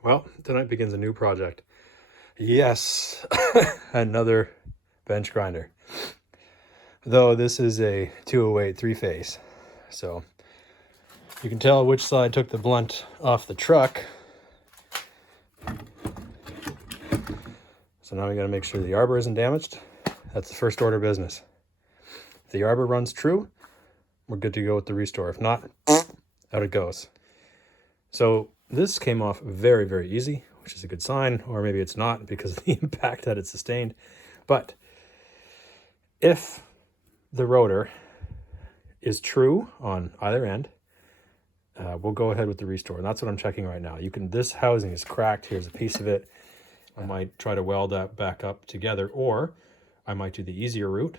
Well, tonight begins a new project. Yes, another bench grinder. Though this is a 208 three-phase. So you can tell which side took the blunt off the truck. So now we gotta make sure the arbor isn't damaged. That's the first order of business. If the arbor runs true, we're good to go with the restore. If not, out it goes. So this came off very, very easy, which is a good sign, or maybe it's not because of the impact that it sustained. But if the rotor is true on either end, we'll go ahead with the restore. And that's what I'm checking right now. This housing is cracked. Here's a piece of it. I might try to weld that back up together, or I might do the easier route,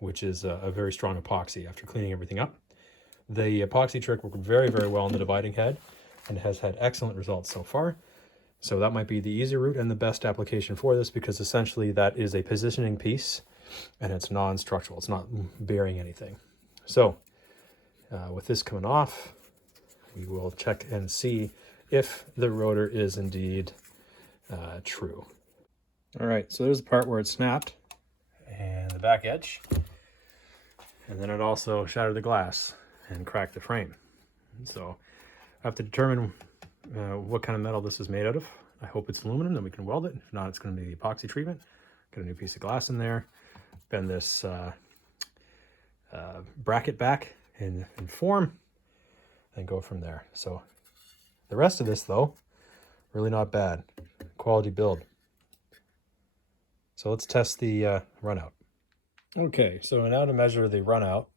which is a very strong epoxy after cleaning everything up. The epoxy trick worked very, very well in the dividing head and has had excellent results so far. So that might be the easier route and the best application for this, because essentially that is a positioning piece and it's non-structural. It's not bearing anything. So with this coming off, we will check and see if the rotor is indeed true. All right, so there's the part where it snapped and the back edge, and then it also shattered the glass and cracked the frame. So I have to determine what kind of metal this is made out of. I hope it's aluminum, then we can weld it. If not, it's going to be the epoxy treatment. Got a new piece of glass in there. Bend this bracket back in form and go from there. So the rest of this, though, really not bad. Quality build. So let's test the run out. Okay, so now to measure the run out,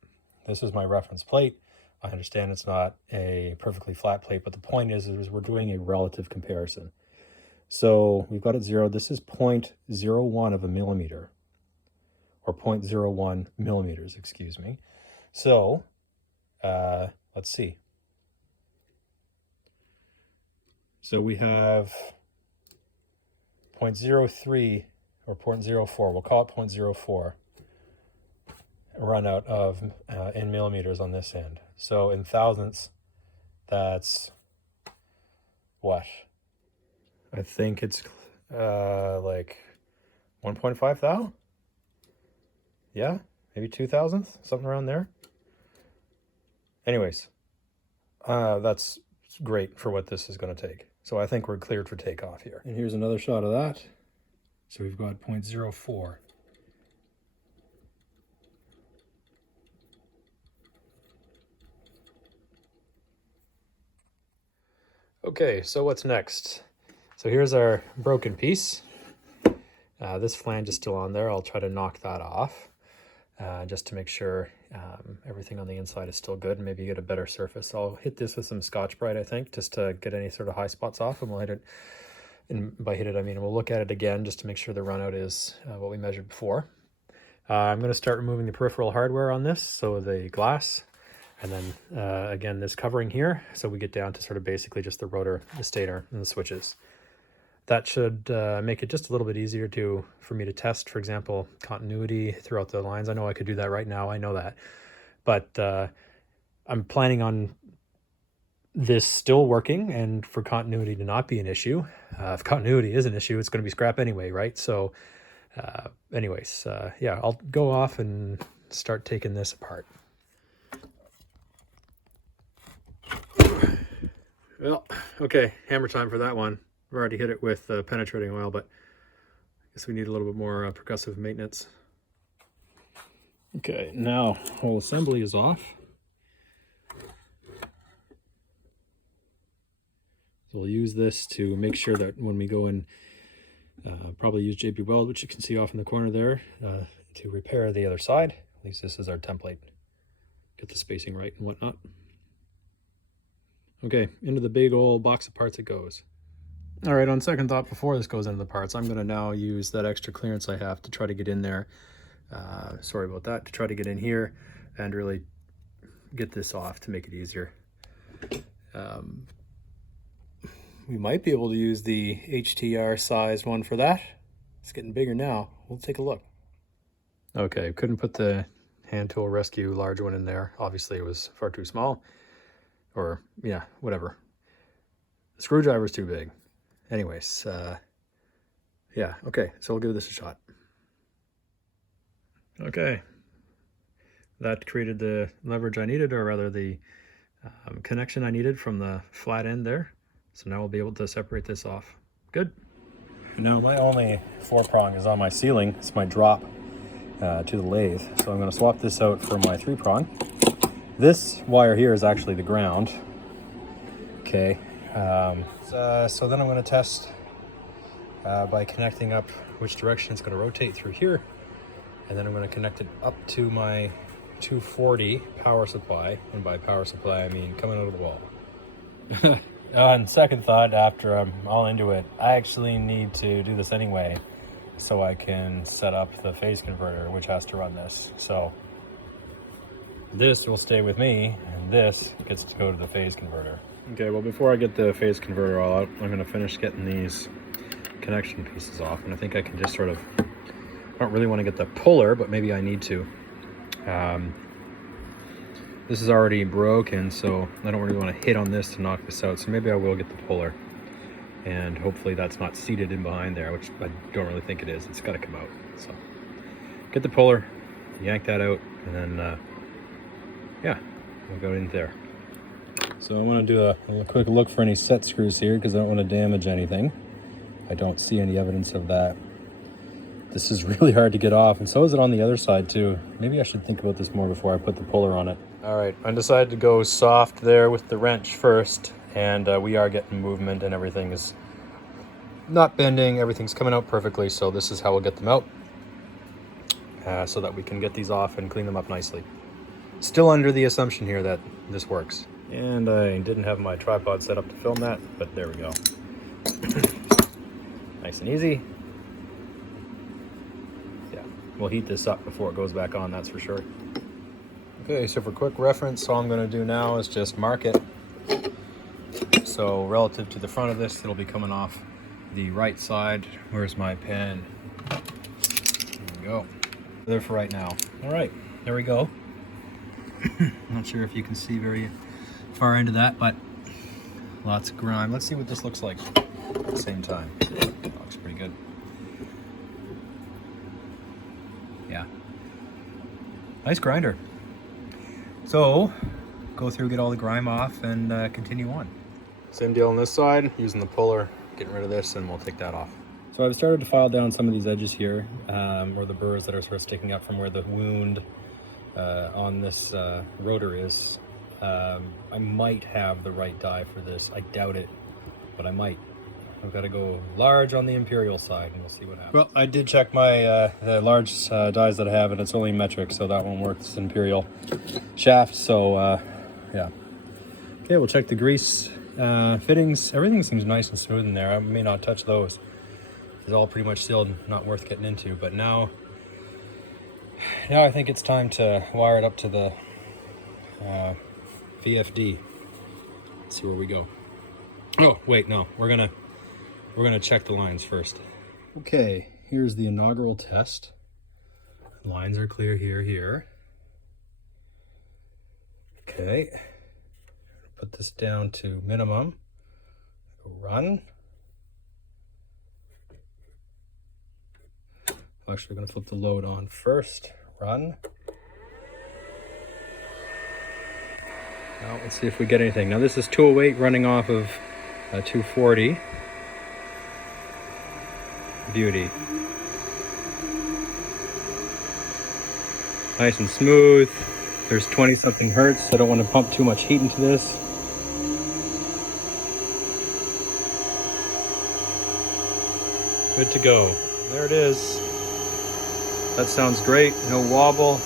this is my reference plate. I understand it's not a perfectly flat plate, but the point is we're doing a relative comparison. So we've got it 0. This is 0.01 of a millimeter, or 0.01 millimeters, excuse me. So let's see. So we have 0.03 or 0.04, we'll call it 0.04 run out of in millimeters on this end. So in thousandths, that's what? I think it's like 1.5 thou? Yeah, maybe 2,000th, something around there. Anyways, that's great for what this is going to take. So I think we're cleared for takeoff here. And here's another shot of that. So we've got 0.04. Okay, so what's next? So here's our broken piece. This flange is still on there. I'll try to knock that off just to make sure everything on the inside is still good and maybe get a better surface. I'll hit this with some Scotch-Brite, I think, just to get any sort of high spots off, and we'll hit it. And by hit it, I mean we'll look at it again just to make sure the run out is what we measured before. I'm going to start removing the peripheral hardware on this, so the glass, and then again this covering here, so we get down to sort of basically just the rotor, the stator, and the switches. That should make it just a little bit easier for me to test, for example, continuity throughout the lines. I know I could do that right now, I know that. But I'm planning on this still working and for continuity to not be an issue. If continuity is an issue, it's going to be scrap anyway, right? So anyways, yeah, I'll go off and start taking this apart. Well, okay, hammer time for that one. I've already hit it with penetrating oil, but I guess we need a little bit more percussive maintenance. Okay, now whole assembly is off. So we'll use this to make sure that when we go in, probably use JB Weld, which you can see off in the corner there, to repair the other side. At least this is our template. Get the spacing right and whatnot. Okay, into the big old box of parts it goes. All right, on second thought, before this goes into the parts, I'm gonna now use that extra clearance I have to try to get in there. Sorry about that, to try to get in here and really get this off to make it easier. We might be able to use the HTR sized one for that. It's getting bigger now. We'll take a look. Okay, couldn't put the hand tool rescue large one in there. Obviously it was far too small, or yeah, whatever. The screwdriver's too big. anyways, yeah, okay, so we'll give this a shot. Okay, that created the leverage I needed, or rather the connection I needed from the flat end there. So now we'll be able to separate this off. Good. Now my only 4-prong is on my ceiling. It's my drop to the lathe. So I'm going to swap this out for my 3-prong. This wire here is actually the ground. Okay. So then I'm going to test by connecting up which direction it's going to rotate through here. And then I'm going to connect it up to my 240 power supply. And by power supply, I mean coming out of the wall. On second thought, after I'm all into it, I actually need to do this anyway so I can set up the phase converter, which has to run this. So this will stay with me, and this gets to go to the phase converter. Okay, well, before I get the phase converter all out, I'm going to finish getting these connection pieces off, and I think I can just sort of, I don't really want to get the puller, but maybe I need to. This is already broken, so I don't really want to hit on this to knock this out, so maybe I will get the puller. And hopefully that's not seated in behind there, which I don't really think it is. It's got to come out. So get the puller, yank that out, and then, yeah, we'll go in there. So I want to do a quick look for any set screws here because I don't want to damage anything. I don't see any evidence of that. This is really hard to get off, and so is it on the other side too. Maybe I should think about this more before I put the puller on it. All right, I decided to go soft there with the wrench first, and we are getting movement and everything is not bending. Everything's coming out perfectly, so this is how we'll get them out so that we can get these off and clean them up nicely. Still under the assumption here that this works. And I didn't have my tripod set up to film that, but there we go. Nice and easy. We'll heat this up before it goes back on, that's for sure. Okay, so for quick reference, all I'm going to do now is just mark it. So relative to the front of this, it'll be coming off the right side. Where's my pen? There we go. There for right now. All right, there we go. Not sure if you can see very far into that, but lots of grime. Let's see what this looks like at the same time. Looks pretty good. Yeah, nice grinder. So go through, get all the grime off, and continue on. Same deal on this side, using the puller, getting rid of this, and we'll take that off. So I've started to file down some of these edges here, or the burrs that are sort of sticking up from where the wound on this rotor is. I might have the right die for this. I doubt it, but I might. I've got to go large on the Imperial side, and we'll see what happens. Well, I did check my the large dies that I have, and it's only metric, so that one works. Imperial shaft, so yeah. Okay, we'll check the grease fittings. Everything seems nice and smooth in there. I may not touch those. It's all pretty much sealed, not worth getting into. But now I think it's time to wire it up to the VFD. Let's see where we go. Oh, wait, no, we're gonna check the lines first. Okay, here's the inaugural test. Lines are clear here. Okay, put this down to minimum. Run. Actually, we're gonna flip the load on first. Run. Now let's see if we get anything. Now this is 208 running off of 240. Beauty. Nice and smooth. There's 20 something hertz. I don't want to pump too much heat into this. Good to go. There it is. That sounds great. No wobble.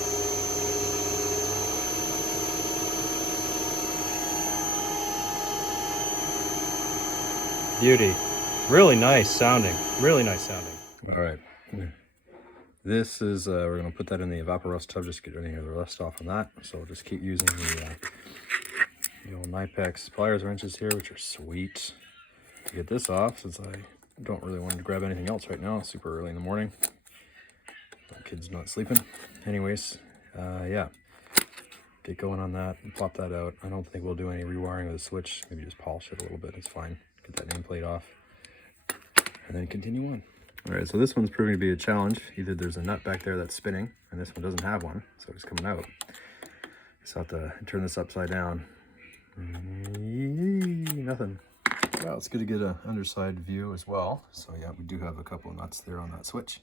Beauty. Really nice sounding. Really nice sounding. All right. This is, we're going to put that in the evaporust tub, just get any of the rust off on that. So we'll just keep using the old Nipex pliers wrenches here, which are sweet. To get this off, since I don't really want to grab anything else right now. It's super early in the morning. My kid's not sleeping. Anyways, yeah. Get going on that and pop that out. I don't think we'll do any rewiring of the switch. Maybe just polish it a little bit. It's fine. Get that nameplate off. and then continue on. All right, so this one's proving to be a challenge. Either there's a nut back there that's spinning, and this one doesn't have one, so it's coming out. So I have to turn this upside down. Nothing. Well, it's good to get an underside view as well. So yeah, we do have a couple of nuts there on that switch.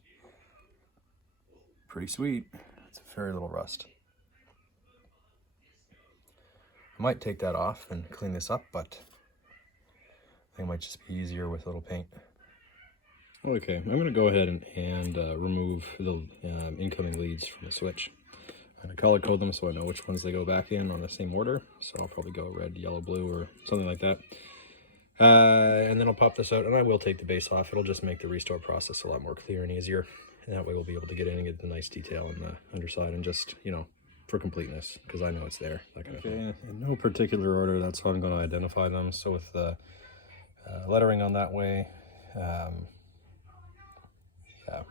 Pretty sweet. It's a very little rust. I might take that off and clean this up, but I think it might just be easier with a little paint. Okay, I'm going to go ahead and remove the incoming leads from the switch. I'm going to color code them so I know which ones they go back in on the same order. So I'll probably go red, yellow, blue, or something like that. And then I'll pop this out, and I will take the base off. It'll just make the restore process a lot more clear and easier. And that way we'll be able to get in and get the nice detail on the underside, and just, you know, for completeness, because I know it's there. That kind of thing. In no particular order, that's how I'm going to identify them. So with the lettering on that way, yeah,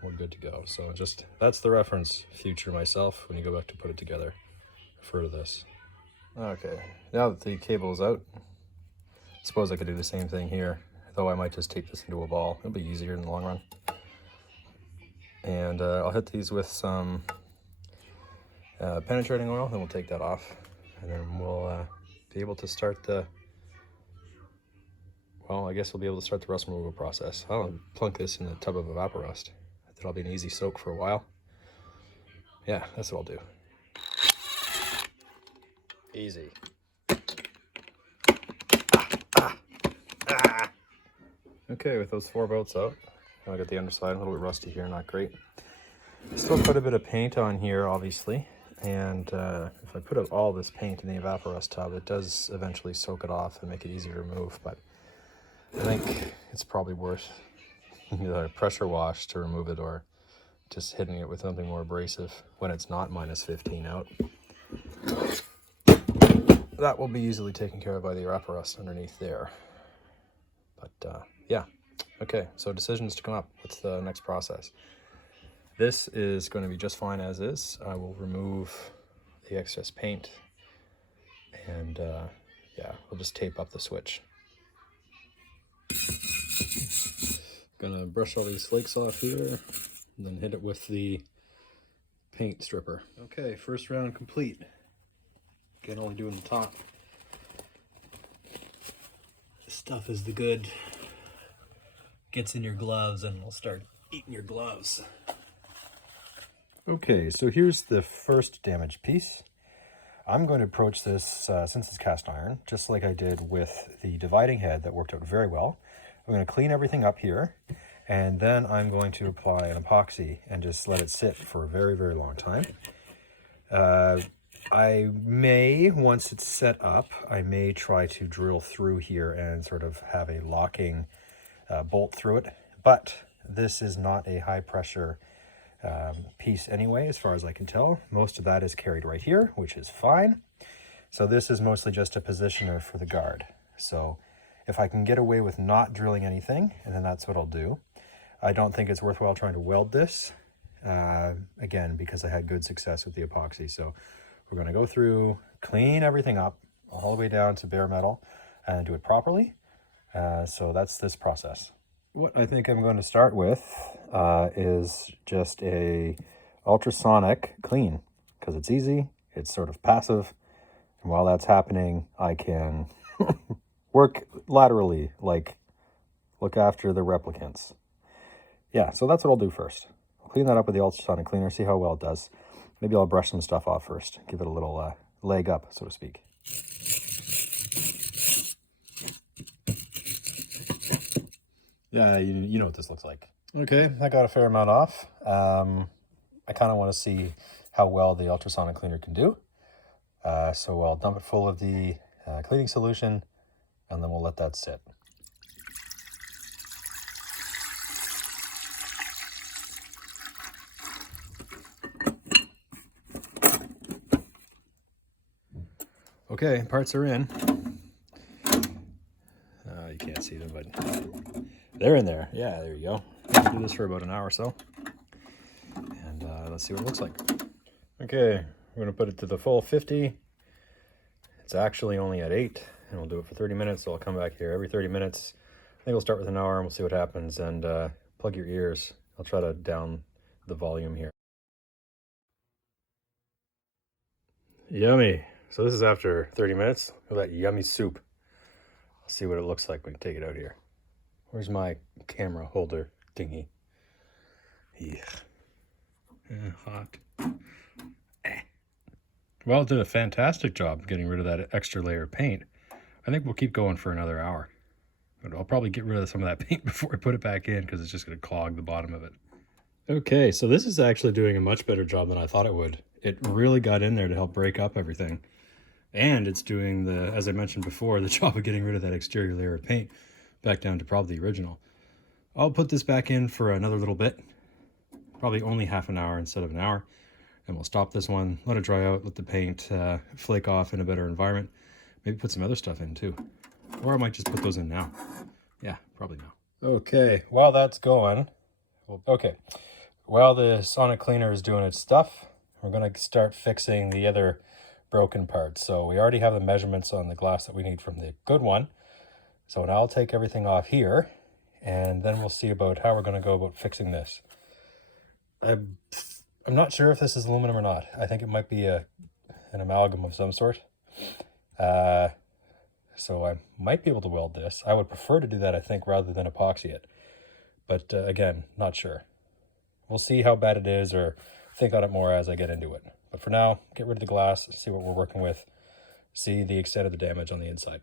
we're good to go. So just, that's the reference, future myself, when you go back to put it together, refer to this. Okay, now that the cable is out, I suppose I could do the same thing here, though I might just tape this into a ball. It'll be easier in the long run. And I'll hit these with some penetrating oil, then we'll take that off, and then we'll be able to start the, well, I guess we'll be able to start the rust removal process. I'll plunk this in a tub of evaporust. That'll be an easy soak for a while. Yeah, that's what I'll do. Easy. Okay, with those 4 bolts out, I'll get the underside a little bit rusty here, not great. Still quite a bit of paint on here, obviously, and if I put all this paint in the evaporust tub, it does eventually soak it off and make it easier to remove, but I think it's probably worth either a pressure wash to remove it, or just hitting it with something more abrasive when it's not -15 out. That will be easily taken care of by the evaporust underneath there. But yeah, okay, so decisions to come up. What's the next process? This is going to be just fine as is. I will remove the excess paint, and yeah, we'll just tape up the switch. Gonna brush all these flakes off here, and then hit it with the paint stripper. Okay, first round complete. Again, only doing the top. This stuff is the good. Gets in your gloves and it'll start eating your gloves. Okay, so here's the first damaged piece. I'm going to approach this, since it's cast iron, just like I did with the dividing head that worked out very well. I'm going to clean everything up here, and then I'm going to apply an epoxy and just let it sit for a very, very long time. I may, once it's set up, I may try to drill through here and sort of have a locking bolt through it, but this is not a high pressure piece anyway, as far as I can tell. Most of that is carried right here, which is fine. So this is mostly just a positioner for the guard. So if I can get away with not drilling anything, and then that's what I'll do. I don't think it's worthwhile trying to weld this, again, because I had good success with the epoxy. So we're going to go through, clean everything up all the way down to bare metal and do it properly. So that's this process. What I think I'm going to start with is just a ultrasonic clean, because it's easy, it's sort of passive, and while that's happening, I can work laterally, like look after the replicants. Yeah, so that's what I'll do first. I'll clean that up with the ultrasonic cleaner, see how well it does. Maybe I'll brush some stuff off first, give it a little leg up, so to speak. Yeah, you know what this looks like. Okay, I got a fair amount off. I kind of want to see how well the ultrasonic cleaner can do. So I'll dump it full of the cleaning solution, and then we'll let that sit. Okay, parts are in. You can't see them, but they're in there. Yeah, there you go. Let's do this for about an hour or so, and let's see what it looks like. Okay, we're gonna put it to the full 50. It's actually only at 8, and we'll do it for 30 minutes. So I'll come back here every 30 minutes. I think we'll start with an hour and we'll see what happens, and plug your ears. I'll try to down the volume here. Yummy. So this is after 30 minutes. Look at that yummy soup. I'll see what it looks like when we take it out here. Where's my camera holder thingy? Yeah. Hot. Well, it did a fantastic job getting rid of that extra layer of paint. I think we'll keep going for another hour. But I'll probably get rid of some of that paint before I put it back in because it's just going to clog the bottom of it. Okay, so this is actually doing a much better job than I thought it would. It really got in there to help break up everything. And it's doing the, as I mentioned before, the job of getting rid of that exterior layer of paint back down to probably the original. I'll put this back in for another little bit, probably only half an hour instead of an hour. And we'll stop this one, let it dry out, let the paint flake off in a better environment. Maybe put some other stuff in too. Or I might just put those in now. Yeah, probably now. Okay, while that's going, while the sonic cleaner is doing its stuff, we're going to start fixing the other broken parts. So we already have the measurements on the glass that we need from the good one. So now I'll take everything off here, and then we'll see about how we're going to go about fixing this. I'm not sure if this is aluminum or not. I think it might be an amalgam of some sort. So I might be able to weld this. I would prefer to do that, I think, rather than epoxy it. But again, not sure. We'll see how bad it is or think on it more as I get into it. But for now, get rid of the glass, see what we're working with, see the extent of the damage on the inside.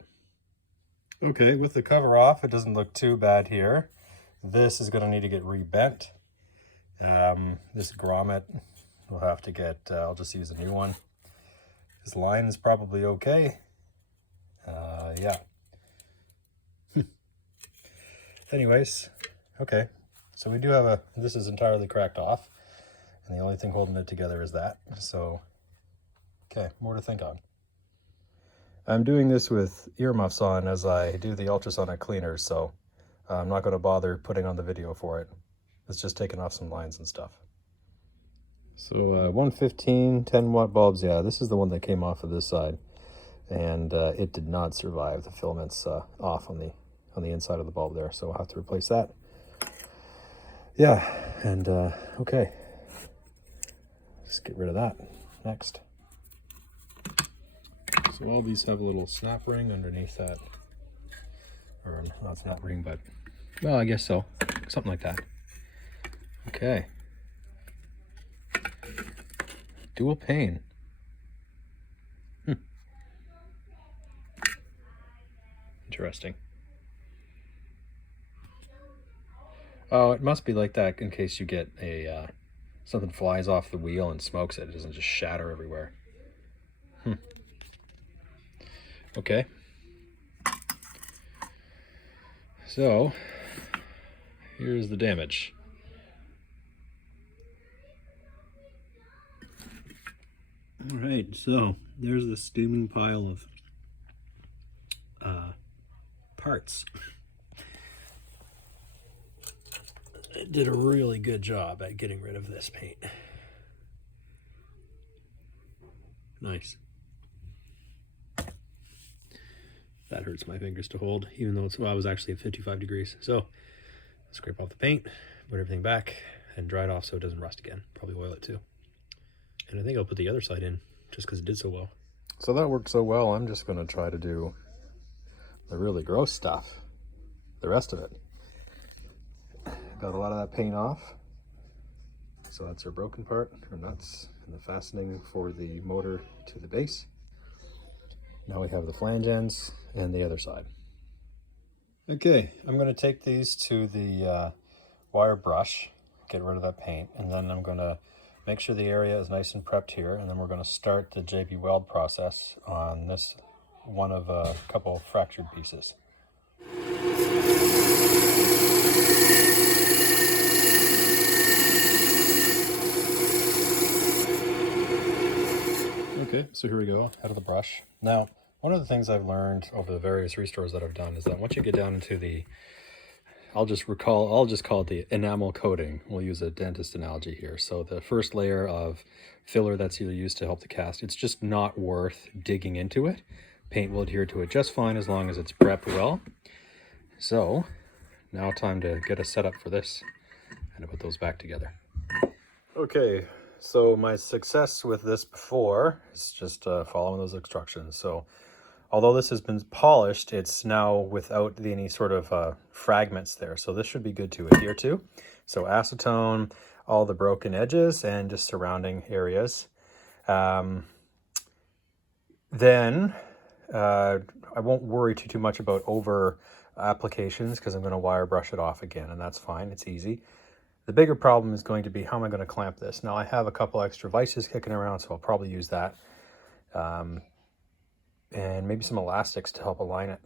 Okay, with the cover off, it doesn't look too bad here. This is going to need to get rebent. This grommet will have to get, I'll just use a new one. This line is probably okay. Yeah. Anyways, okay. So we do have this is entirely cracked off. And the only thing holding it together is that. So, okay, more to think on. I'm doing this with earmuffs on as I do the ultrasonic cleaner, so I'm not going to bother putting on the video for it. It's just taking off some lines and stuff. So 115 10-watt bulbs, yeah, this is the one that came off of this side. And it did not survive. The filament's off on the inside of the bulb there, so we'll have to replace that. Yeah, and okay. Just get rid of that next. So all these have a little snap ring underneath that. Or not snap ring, but, well, I guess so. Something like that. Okay. Dual pane. Interesting. Oh, it must be like that in case you get a something flies off the wheel and smokes it. It doesn't just shatter everywhere. Okay. So here's the damage. All right, so there's the steaming pile of parts. It did a really good job at getting rid of this paint. Nice. That hurts my fingers to hold, even though I was actually at 55 degrees. So scrape off the paint, put everything back, and dry it off so it doesn't rust again. Probably oil it too. And I think I'll put the other side in just because it did so well. So that worked so well, I'm just going to try to do the really gross stuff, the rest of it. Got a lot of that paint off. So that's our broken part, our nuts, and the fastening for the motor to the base. Now we have the flange ends and the other side. Okay, I'm going to take these to the wire brush, get rid of that paint, and then I'm going to make sure the area is nice and prepped here, and then we're going to start the JB weld process on this one of a couple of fractured pieces. Okay, so here we go, out of the brush. Now, one of the things I've learned over the various restores that I've done is that once you get down into the, I'll just call it the enamel coating. We'll use a dentist analogy here. So the first layer of filler that's used to help the cast, it's just not worth digging into it. Paint will adhere to it just fine as long as it's prepped well. So now time to get a setup for this and to put those back together. Okay, so my success with this before is just following those instructions. So although this has been polished, it's now without any sort of fragments there. So this should be good to adhere to. So acetone, all the broken edges and just surrounding areas. Then I won't worry too much about over applications because I'm going to wire brush it off again, and that's fine. It's easy. The bigger problem is going to be how am I going to clamp this? Now I have a couple extra vices kicking around, so I'll probably use that. And maybe some elastics to help align it.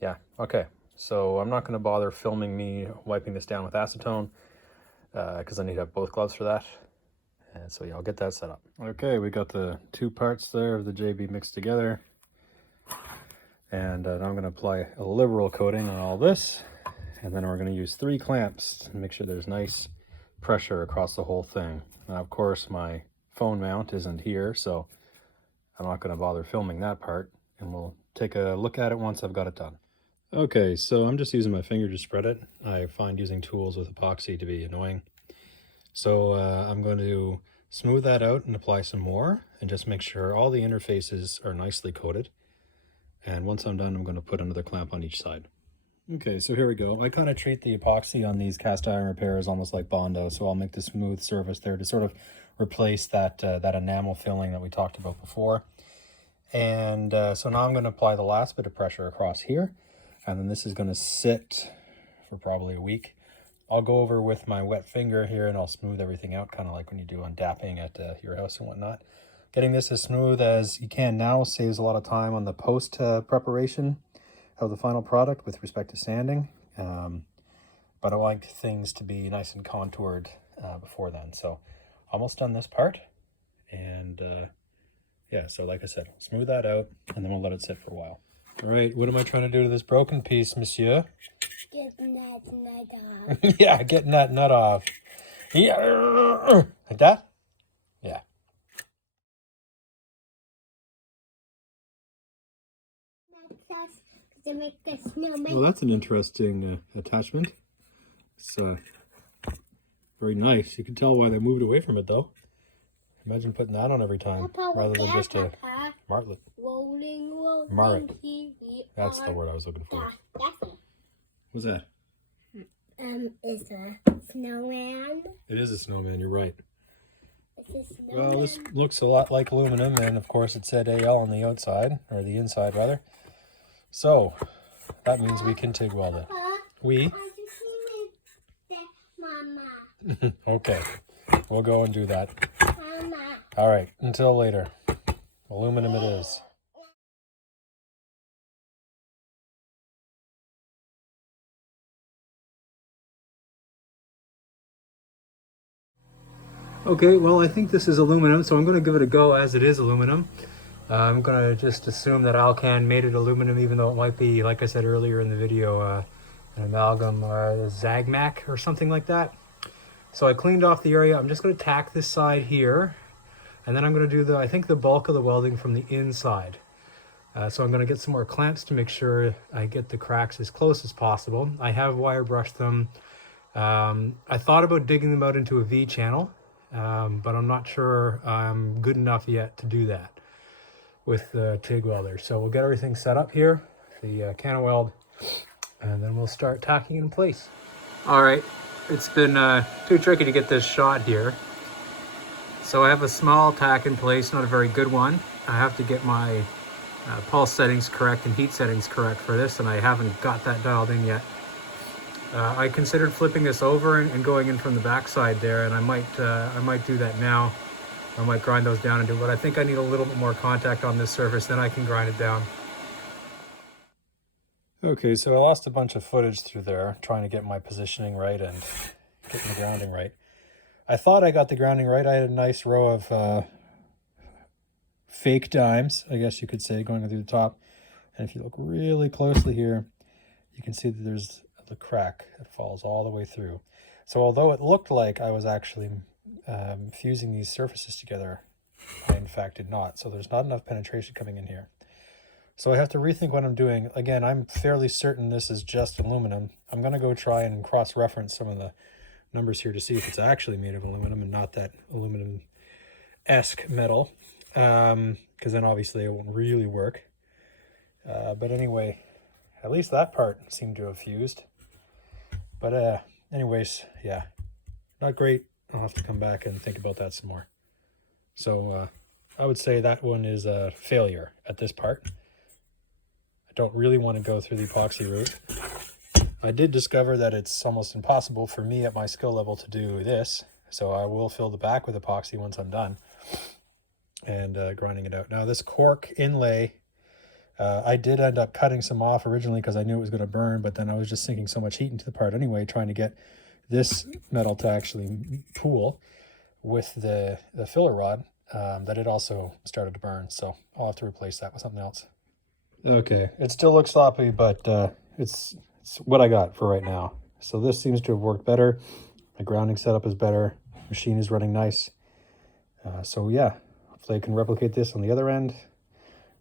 Yeah, okay. So I'm not going to bother filming me wiping this down with acetone because I need to have both gloves for that. And so yeah, I'll get that set up. Okay, we got the two parts there of the JB mixed together. And now I'm going to apply a liberal coating on all this. And then we're going to use 3 clamps to make sure there's nice pressure across the whole thing. Now, of course, my phone mount isn't here, so I'm not going to bother filming that part. And we'll take a look at it once I've got it done. Okay, so I'm just using my finger to spread it. I find using tools with epoxy to be annoying. So I'm going to smooth that out and apply some more and just make sure all the interfaces are nicely coated. And once I'm done, I'm going to put another clamp on each side. Okay, so here we go. I kind of treat the epoxy on these cast iron repairs almost like Bondo, so I'll make the smooth surface there to sort of replace that, that enamel filling that we talked about before. And so now I'm going to apply the last bit of pressure across here, and then this is going to sit for probably a week. I'll go over with my wet finger here and I'll smooth everything out, kind of like when you do on dapping at your house and whatnot. Getting this as smooth as you can now saves a lot of time on the post preparation of the final product with respect to sanding. But I like things to be nice and contoured before then. So almost done this part. And yeah, so like I said, smooth that out and then we'll let it sit for a while. All right, what am I trying to do to this broken piece, monsieur? Getting that nut off. Yeah, getting that nut off. Yeah, like that? Yeah. That's to make a snowman. Well, that's an interesting attachment. It's very nice. You can tell why they moved away from it, though. Imagine putting that on every time rather than just a martlet. Rolling, rolling. Marret. That's the word I was looking for. What's that? It's a snowman. It is a snowman, you're right. It's a snowman. Well, this looks a lot like aluminum, and of course it said AL on the outside, or the inside rather. So, that means we can TIG weld it. We? Mama. Okay, we'll go and do that. Mama. All right, until later. Aluminum it is. Okay, well, I think this is aluminum, so I'm going to give it a go as it is aluminum. I'm going to just assume that Alcan made it aluminum, even though it might be, like I said earlier in the video, an amalgam or a Zagmac or something like that. So I cleaned off the area. I'm just going to tack this side here, and then I'm going to do I think the bulk of the welding from the inside. So I'm going to get some more clamps to make sure I get the cracks as close as possible. I have wire brushed them. I thought about digging them out into a V channel, but I'm not sure I'm good enough yet to do that with the TIG welder. So we'll get everything set up here, the can weld, and then we'll start tacking in place. All right, it's been too tricky to get this shot here. So I have a small tack in place, not a very good one. I have to get my pulse settings correct and heat settings correct for this, and I haven't got that dialed in yet. I considered flipping this over and going in from the backside there, and I might do that now. I might grind those down and do it, but I think I need a little bit more contact on this surface, then I can grind it down. Okay, so I lost a bunch of footage through there, trying to get my positioning right and getting the grounding right. I thought I got the grounding right. I had a nice row of fake dimes, I guess you could say, going through the top. And if you look really closely here, you can see that there's the crack that falls all the way through. So although it looked like I was actually fusing these surfaces together, I in fact did not. So there's not enough penetration coming in here. So I have to rethink what I'm doing. Again, I'm fairly certain this is just aluminum. I'm going to go try and cross-reference some of the numbers here to see if it's actually made of aluminum and not that aluminum-esque metal, because then obviously it won't really work. But anyway, at least that part seemed to have fused. But anyways, yeah, not great. I'll have to come back and think about that some more. So I would say that one is a failure at this part. I don't really want to go through the epoxy route. I did discover that it's almost impossible for me at my skill level to do this, so I will fill the back with epoxy once I'm done and grinding it out. Now this cork inlay, I did end up cutting some off originally because I knew it was going to burn, but then I was just sinking so much heat into the part anyway, trying to get this metal to actually pool with the filler rod, that it also started to burn. So I'll have to replace that with something else. Okay, it still looks sloppy, but it's what I got for right now. So this seems to have worked better. My grounding setup is better. Machine is running nice. So yeah, hopefully I can replicate this on the other end.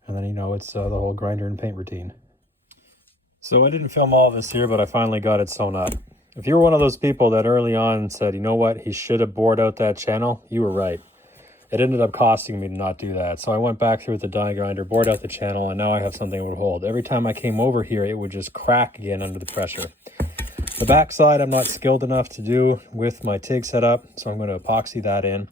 And then, you know, it's the whole grinder and paint routine. So I didn't film all of this here, but I finally got it sewn up. If you were one of those people that early on said, you know what, he should have bored out that channel, you were right. It ended up costing me to not do that. So I went back through with the die grinder, bored out the channel, and now I have something that would hold. Every time I came over here, it would just crack again under the pressure. The back side I'm not skilled enough to do with my TIG setup, so I'm going to epoxy that in.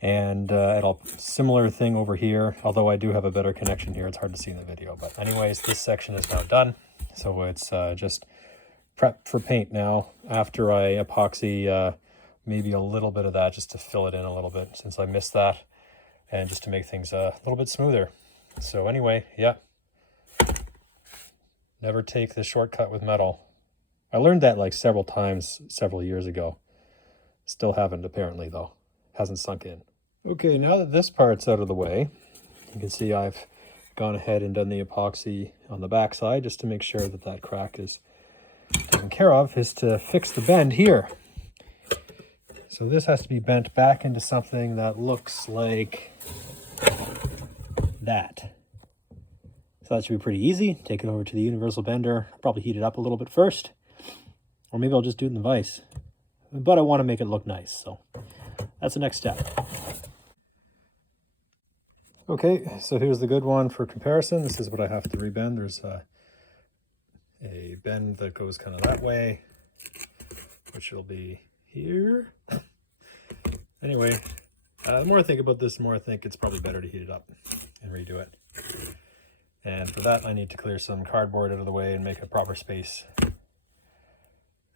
And it'll similar thing over here, although I do have a better connection here. It's hard to see in the video. But anyways, this section is now done. So it's just prep for paint now after I epoxy maybe a little bit of that just to fill it in a little bit since I missed that, and just to make things a little bit smoother. So anyway, yeah, never take the shortcut with metal. I learned that like several times several years ago. Still haven't apparently though. Hasn't sunk in. Okay, now that this part's out of the way, you can see I've gone ahead and done the epoxy on the back side just to make sure that that crack is taken care of, is to fix the bend here. So this has to be bent back into something that looks like that. So that should be pretty easy. Take it over to the universal bender. I'll probably heat it up a little bit first, or maybe I'll just do it in the vise. But I want to make it look nice, so that's the next step. Okay, so here's the good one for comparison. This is what I have to rebend. There's a bend that goes kind of that way, which will be here. Anyway, the more I think about this, the more I think it's probably better to heat it up and redo it. And for that, I need to clear some cardboard out of the way and make a proper space.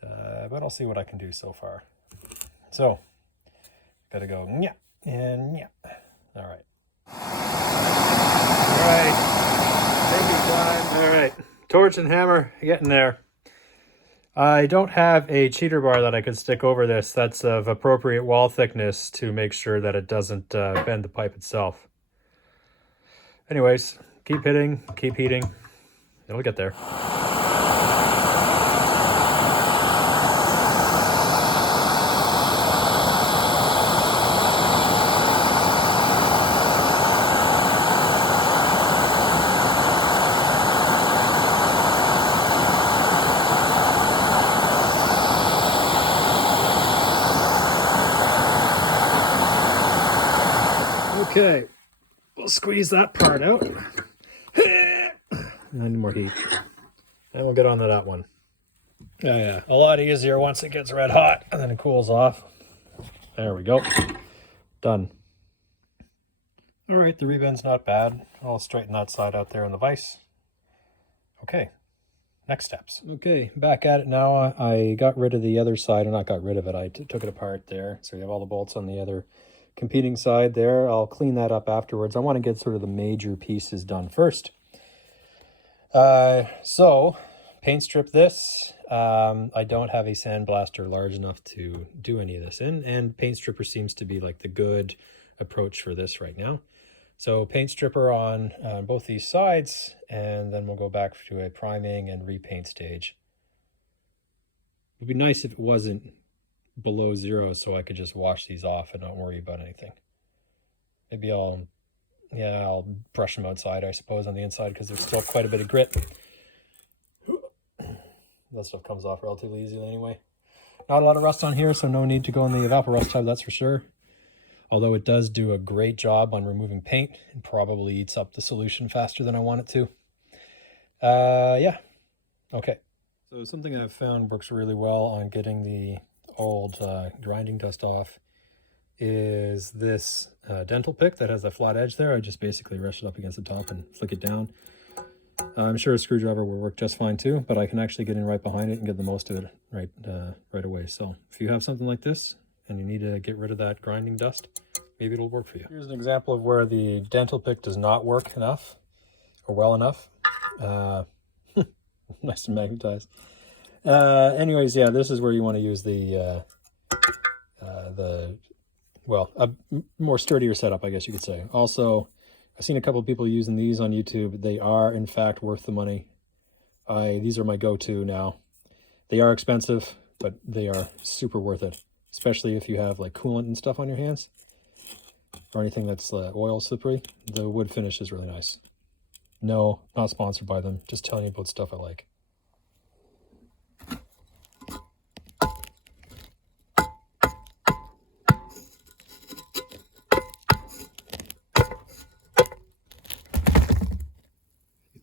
But I'll see what I can do so far. So, gotta go nya and nya. All right. All right. Baby time. All right. Torch and hammer, getting there. I don't have a cheater bar that I could stick over this that's of appropriate wall thickness to make sure that it doesn't bend the pipe itself. Anyways, keep hitting, keep heating. It'll get there. Okay, we'll squeeze that part out. And more heat. And we'll get on to that one. Yeah, a lot easier once it gets red hot and then it cools off. There we go. Done. All right, the rebend's not bad. I'll straighten that side out there in the vise. Okay, next steps. Okay, back at it now. I got rid of the other side, or not got rid of it. I took it apart there. So you have all the bolts on the other competing side there. I'll clean that up afterwards. I want to get sort of the major pieces done first. So paint strip this. I don't have a sandblaster large enough to do any of this in, and paint stripper seems to be like the good approach for this right now. So paint stripper on both these sides, and then we'll go back to a priming and repaint stage. It'd be nice if it wasn't below zero so I could just wash these off and not worry about anything. Maybe I'll brush them outside, I suppose, on the inside, because there's still quite a bit of grit. That stuff comes off relatively easily anyway. Not a lot of rust on here, so no need to go on the Evapo-Rust tub, that's for sure. Although it does do a great job on removing paint and probably eats up the solution faster than I want it to. Yeah, okay. So something I've found works really well on getting the old grinding dust off is this dental pick that has a flat edge there. I just basically rush it up against the top and flick it down. I'm sure a screwdriver will work just fine too, but I can actually get in right behind it and get the most of it right away. So if you have something like this and you need to get rid of that grinding dust, maybe it'll work for you. Here's an example of where the dental pick does not work enough or well enough. Nice and magnetized. Anyways, yeah, this is where you want to use the a more sturdier setup, I guess you could say. Also, I've seen a couple of people using these on YouTube. They are, in fact, worth the money. These are my go-to now. They are expensive, but they are super worth it, especially if you have like coolant and stuff on your hands or anything that's oil slippery. The wood finish is really nice. No, not sponsored by them. Just telling you about stuff I like.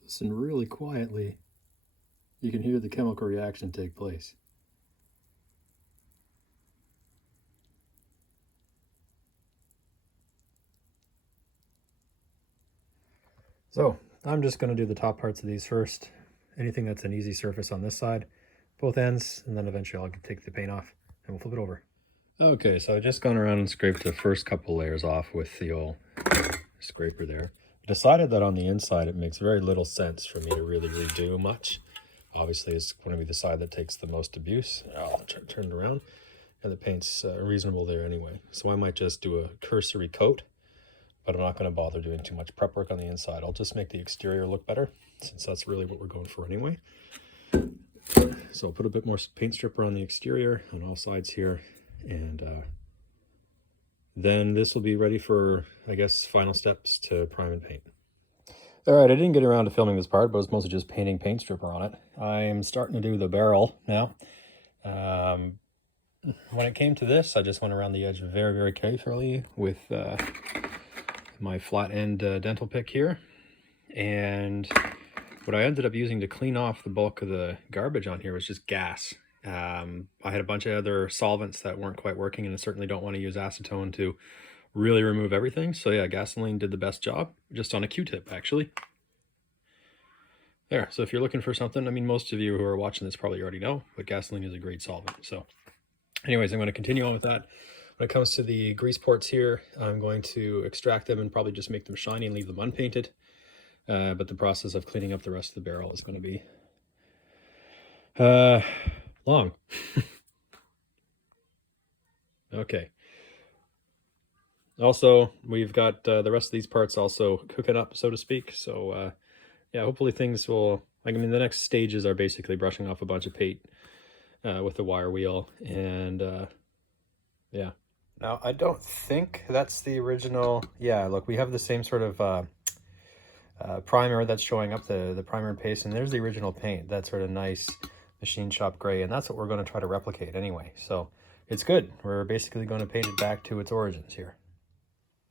Listen really quietly, you can hear the chemical reaction take place. So I'm just going to do the top parts of these first. Anything that's an easy surface on this side, both ends, and then eventually I'll take the paint off and we'll flip it over. Okay, so I've just gone around and scraped the first couple layers off with the old scraper there. Decided that on the inside it makes very little sense for me to really redo much. Obviously it's going to be the side that takes the most abuse. I'll turn it around, and the paint's reasonable there anyway. So I might just do a cursory coat, but I'm not going to bother doing too much prep work on the inside. I'll just make the exterior look better, since that's really what we're going for anyway. So I'll put a bit more paint stripper on the exterior on all sides here, and then this will be ready for, I guess, final steps to prime and paint. All right, I didn't get around to filming this part, but it was mostly just painting paint stripper on it. I'm starting to do the barrel now. When it came to this, I just went around the edge very, very carefully with my flat end dental pick here. And what I ended up using to clean off the bulk of the garbage on here was just gas. I had a bunch of other solvents that weren't quite working, and I certainly don't want to use acetone to really remove everything. So yeah, gasoline did the best job, just on a Q-tip actually. There, so if you're looking for something, I mean, most of you who are watching this probably already know, but gasoline is a great solvent. So anyways, I'm going to continue on with that. When it comes to the grease ports here, I'm going to extract them and probably just make them shiny and leave them unpainted. But the process of cleaning up the rest of the barrel is going to be long. Okay. Also, we've got the rest of these parts also cooking up, so to speak. So yeah, hopefully things will, I mean, the next stages are basically brushing off a bunch of paint with the wire wheel, and yeah. Now, I don't think that's the original. Yeah, look, we have the same sort of primer that's showing up, the primer and paste, and there's the original paint, that sort of nice machine shop gray, and that's what we're going to try to replicate anyway. So it's good. We're basically going to paint it back to its origins here.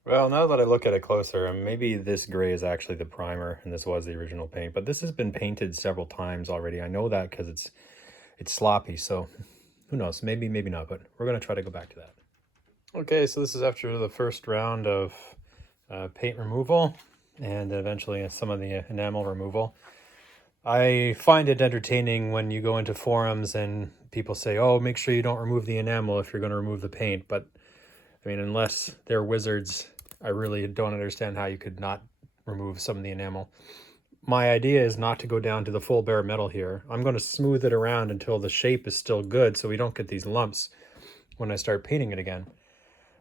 Well, now that I look at it closer, maybe this gray is actually the primer and this was the original paint, but this has been painted several times already. I know that because it's sloppy, so who knows, maybe not, but we're going to try to go back to that. Okay, so this is after the first round of paint removal and eventually some of the enamel removal. I find it entertaining when you go into forums and people say, oh, make sure you don't remove the enamel if you're going to remove the paint. But I mean, unless they're wizards, I really don't understand how you could not remove some of the enamel. My idea is not to go down to the full bare metal here. I'm going to smooth it around until the shape is still good so we don't get these lumps when I start painting it again.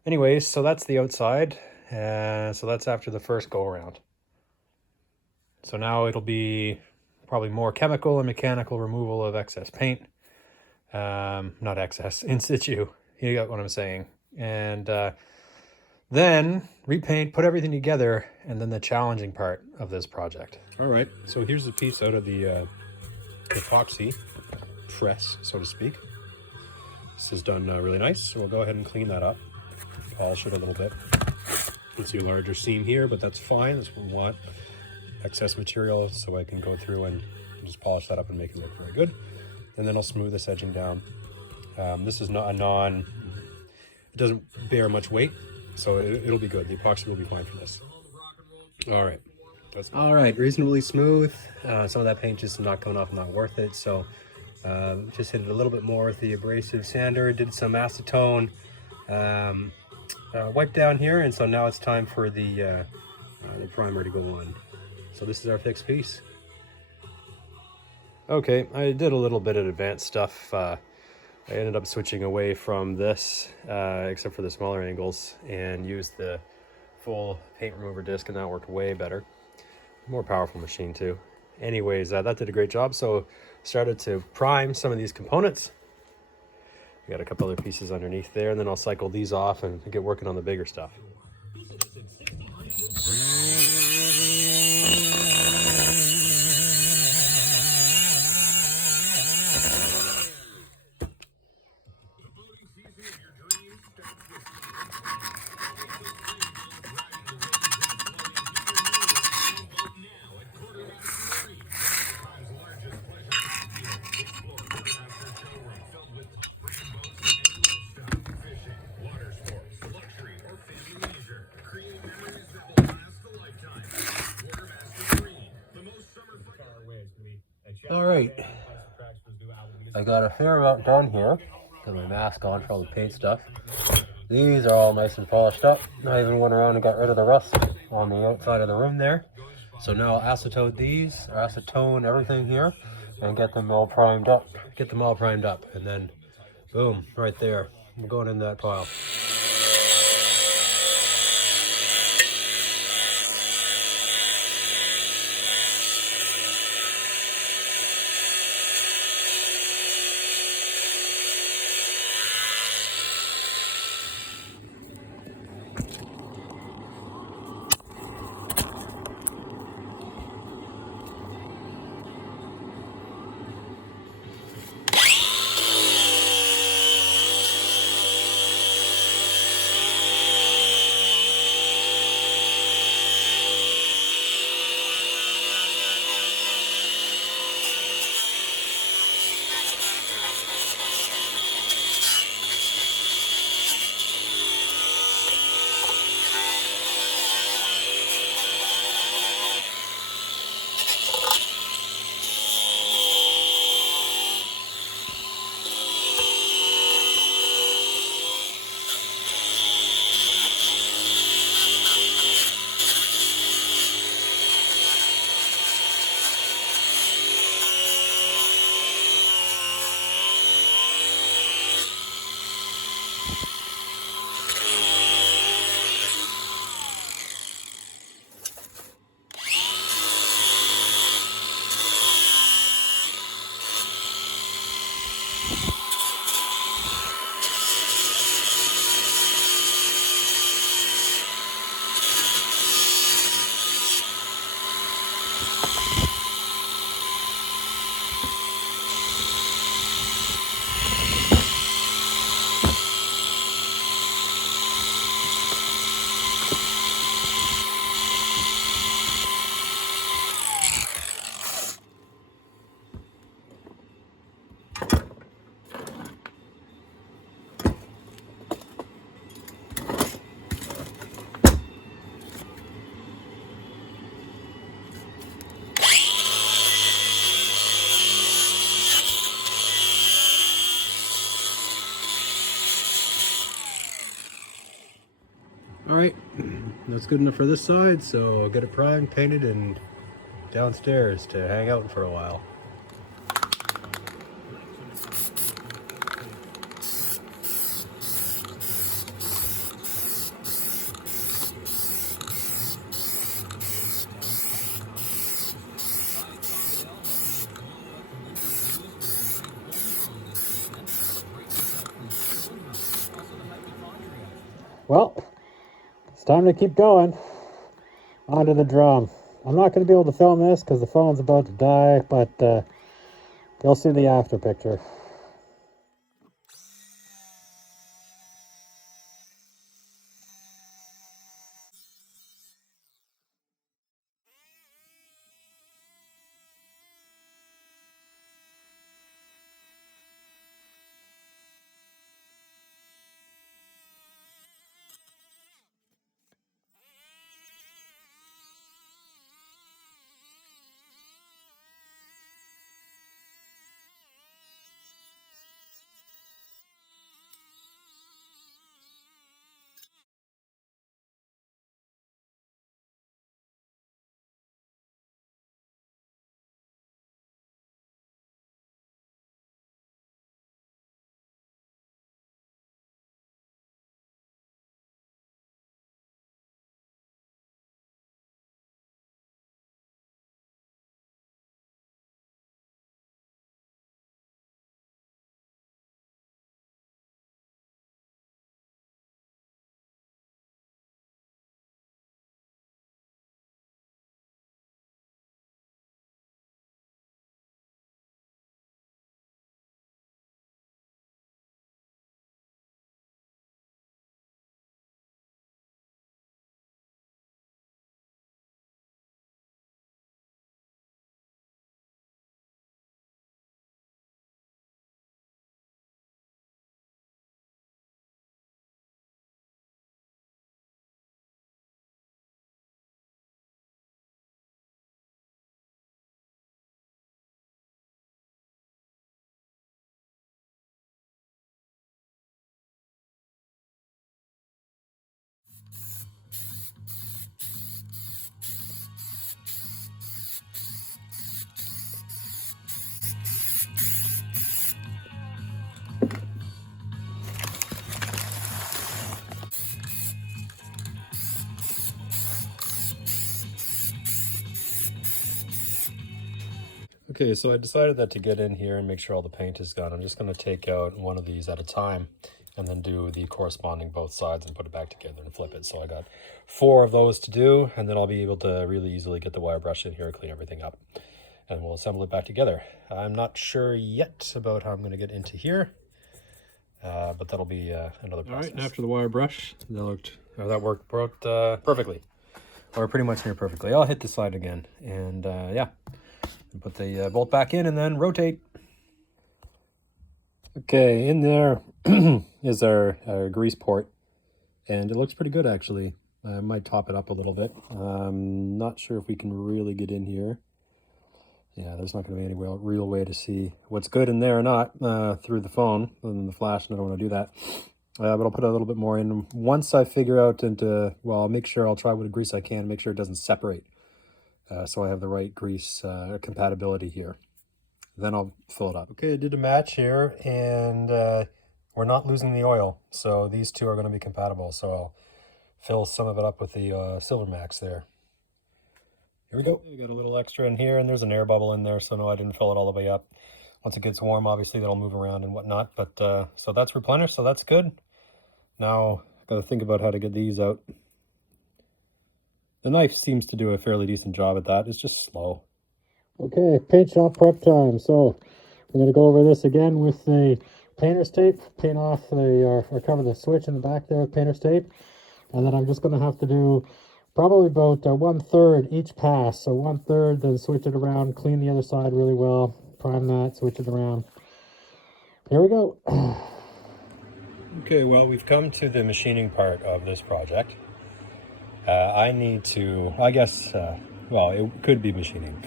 Anyways, so that's the outside. So that's after the first go around. So now it'll be probably more chemical and mechanical removal of excess paint. Not excess, in situ. You got what I'm saying. And then repaint, put everything together, and then the challenging part of this project. All right, so here's the piece out of the epoxy. press, so to speak. This is done really nice, so we'll go ahead and clean that up, polish it a little bit. You can see a larger seam here, but that's fine. That's what we want. Excess material, so I can go through and just polish that up and make it look very good. And then I'll smooth this edging down. This is not a it doesn't bear much weight, so it'll be good. The epoxy will be fine for this. All right. All right, reasonably smooth. Some of that paint just not coming off, not worth it. So just hit it a little bit more with the abrasive sander, did some acetone wipe down here, and so now it's time for the primer to go on. So this is our fixed piece. Okay, I did a little bit of advanced stuff. I ended up switching away from this, except for the smaller angles, and used the full paint remover disc, and that worked way better. More powerful machine too. Anyways, that did a great job. So started to prime some of these components. I got a couple other pieces underneath there, and then I'll cycle these off and get working on the bigger stuff. All right, I got a fair amount done here. Got my mask on for all the paint stuff. These are all nice and polished up. I even went around and got rid of the rust on the outside of the room there. So now I'll acetone everything here and get them all primed up. And then boom, right there. We're going in that pile. All right, that's good enough for this side, so I'll get it primed, painted, and downstairs to hang out for a while. Well, it's time to keep going. Onto the drum. I'm not going to be able to film this because the phone's about to die, but You'll see the after picture. Okay, so I decided that to get in here and make sure all the paint is gone, I'm just going to take out one of these at a time and then do the corresponding both sides and put it back together and flip it. So I got 4 of those to do, and then I'll be able to really easily get the wire brush in here and clean everything up. And we'll assemble it back together. I'm not sure yet about how I'm going to get into here, but that'll be another process. All right, and after the wire brush, that worked perfectly, or pretty much near perfectly. I'll hit the side again, and yeah. Put the bolt back in and then rotate. Okay, in there is our grease port, and it looks pretty good actually. I might top it up a little bit. I'm not sure if we can really get in here. Yeah, there's not going to be any real way to see what's good in there or not through the phone, other than the flash, and I don't want to do that. But I'll put a little bit more in once I figure out well, I'll make sure I'll try with grease I can, make sure it doesn't separate. So I have the right grease compatibility here. Then I'll fill it up. Okay, I did a match here, and we're not losing the oil. So these two are going to be compatible. So I'll fill some of it up with the Silver Max there. Here we go. We got a little extra in here, and there's an air bubble in there. So no, I didn't fill it all the way up. Once it gets warm, obviously that'll move around and whatnot. But so that's replenished, so that's good. Now I've got to think about how to get these out. The knife seems to do a fairly decent job at that. It's just slow. Okay, paint shop prep time. So we're going to go over this again with the painter's tape. Paint off or cover the switch in the back there with painter's tape. And then I'm just going to have to do probably about 1/3 each pass. So 1/3, then switch it around, clean the other side really well, prime that, switch it around. Here we go. Okay, well, we've come to the machining part of this project. I need to, I guess, well, it could be machining.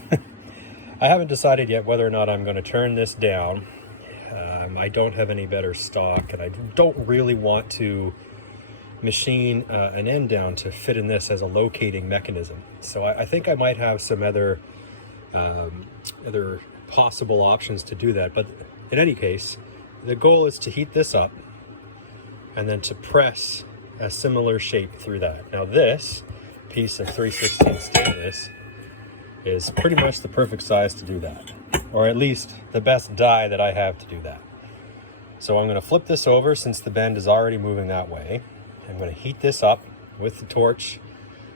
I haven't decided yet whether or not I'm going to turn this down. I don't have any better stock, and I don't really want to machine an end down to fit in this as a locating mechanism. So I think I might have some other possible options to do that. But in any case, the goal is to heat this up and then to press a similar shape through that. Now this piece of 3/16 stainless is pretty much the perfect size to do that, or at least the best die that I have to do that. So I'm going to flip this over since the bend is already moving that way. I'm going to heat this up with the torch.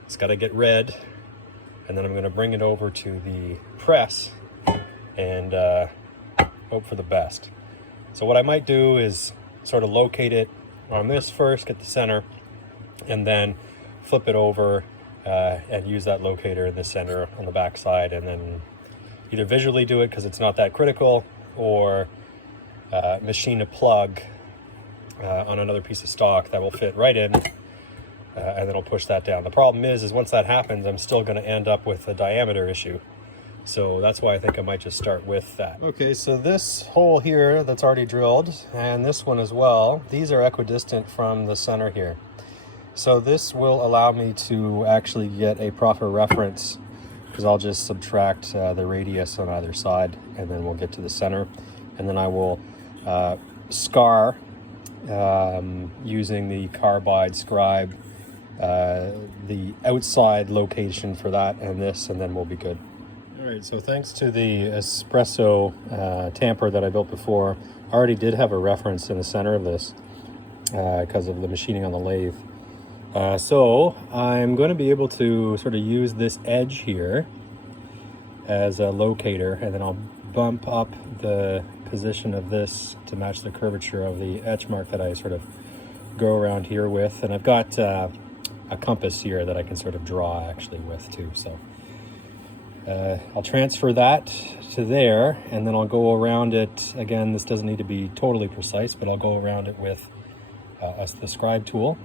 It's got to get red, and then I'm going to bring it over to the press and hope for the best. So what I might do is sort of locate it on this first, get the center, and then flip it over and use that locator in the center on the back side, and then either visually do it because it's not that critical, or machine a plug on another piece of stock that will fit right in, and then I'll push that down. The problem is once that happens, I'm still going to end up with a diameter issue. So that's why I think I might just start with that. Okay, so this hole here that's already drilled, and this one as well, these are equidistant from the center here. So this will allow me to actually get a proper reference, because I'll just subtract the radius on either side, and then we'll get to the center. And then I will scar using the carbide scribe the outside location for that and this, and then we'll be good. All right, so thanks to the espresso tamper that I built before, I already did have a reference in the center of this because of the machining on the lathe. So I'm going to be able to sort of use this edge here as a locator, and then I'll bump up the position of this to match the curvature of the etch mark that I sort of go around here with. And I've got a compass here that I can sort of draw actually with too. So I'll transfer that to there, and then I'll go around it. Again, this doesn't need to be totally precise, but I'll go around it with the scribe tool.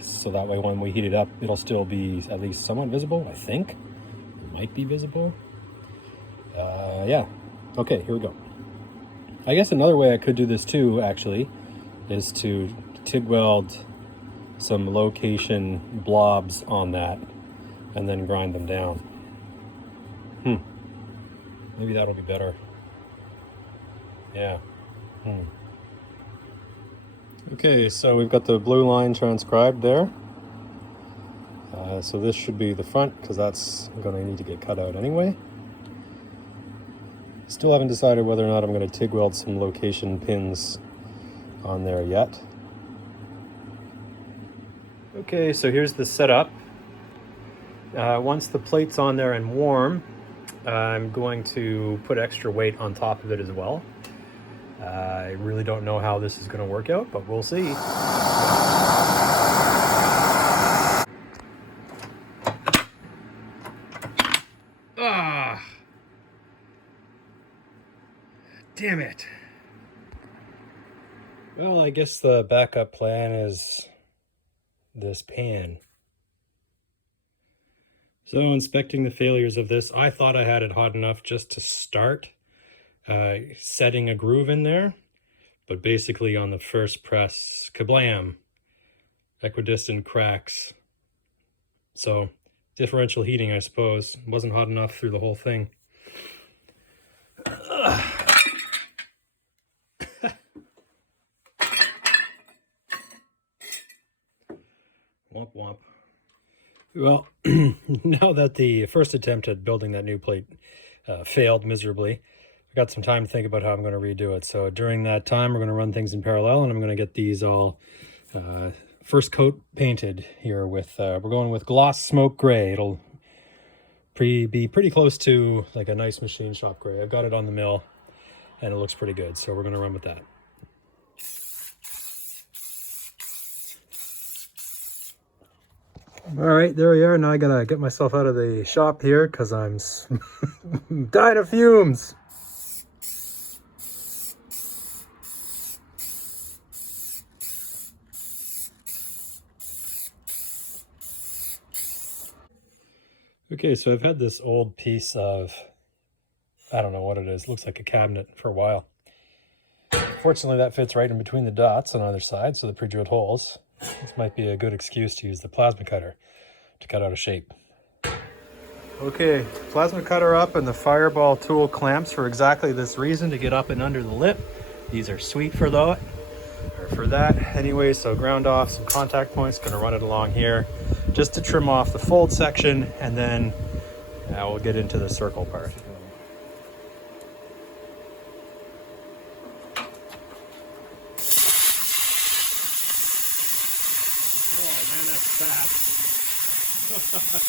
So that way when we heat it up, it'll still be at least somewhat visible, I think. It might be visible. Yeah. Okay, here we go. I guess another way I could do this too, actually, is to TIG weld some location blobs on that and then grind them down. Maybe that'll be better. Yeah. Okay, so we've got the blue line transcribed there. So this should be the front, because that's going to need to get cut out anyway. Still haven't decided whether or not I'm going to TIG weld some location pins on there yet. Okay, so here's the setup. Once the plate's on there and warm, I'm going to put extra weight on top of it as well. I really don't know how this is going to work out, but we'll see. Ah! Damn it. Well, I guess the backup plan is this pan. So inspecting the failures of this, I thought I had it hot enough just to start setting a groove in there, but basically on the first press, kablam, equidistant cracks. So differential heating, I suppose, wasn't hot enough through the whole thing. Womp womp. Well, now that the first attempt at building that new plate failed miserably, I got some time to think about how I'm going to redo it. So during that time, we're going to run things in parallel, and I'm going to get these all first coat painted here with, we're going with gloss smoke gray. It'll be pretty close to like a nice machine shop gray. I've got it on the mill, and it looks pretty good. So we're going to run with that. All right, there we are. Now I gotta get myself out of the shop here because I'm dying of fumes. Okay, so I've had this old piece of, I don't know what it is, looks like a cabinet for a while. Fortunately, that fits right in between the dots on either side, so the pre-drilled holes. This might be a good excuse to use the plasma cutter to cut out a shape. Okay, plasma cutter up, and the fireball tool clamps for exactly this reason, to get up and under the lip. These are sweet for that, or for that. Anyway, so ground off some contact points, gonna run it along here just to trim off the fold section, and then we'll get into the circle part. Fast.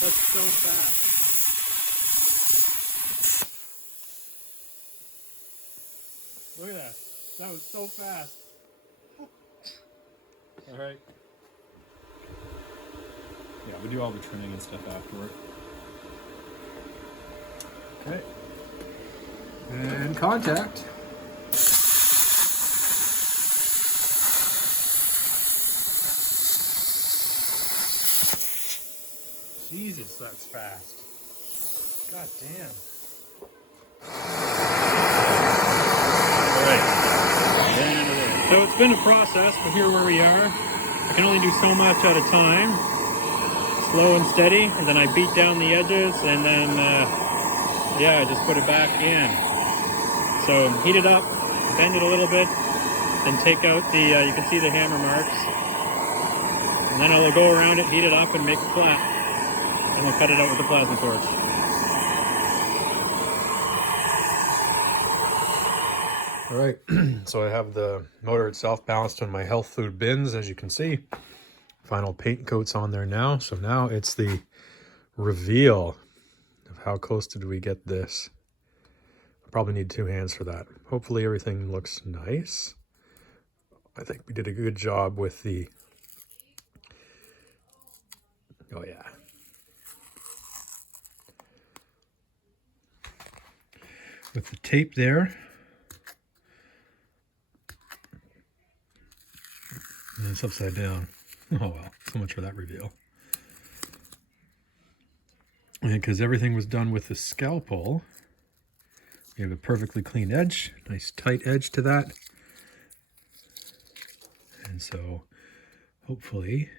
That's so fast. That was so fast. All right. Yeah, we do all the trimming and stuff afterward. Okay. And contact. Jesus, that's fast. God damn. Alright. So it's been a process, but here where we are. I can only do so much at a time. Slow and steady, and then I beat down the edges, and then yeah, I just put it back in. So heat it up, bend it a little bit, then take out the, you can see the hammer marks. And then I will go around it, heat it up, and make it flat. And we'll cut it out with the plasma torch. All right, so I have the motor itself balanced on my health food bins, as you can see. Final paint coat's on there now. So now it's the reveal of how close did we get this. I probably need 2 hands for that. Hopefully everything looks nice. I think we did a good job with the, oh yeah. With the tape there. And it's upside down. Oh well, so much for that reveal. And because everything was done with the scalpel, we have a perfectly clean edge, nice tight edge to that. And so hopefully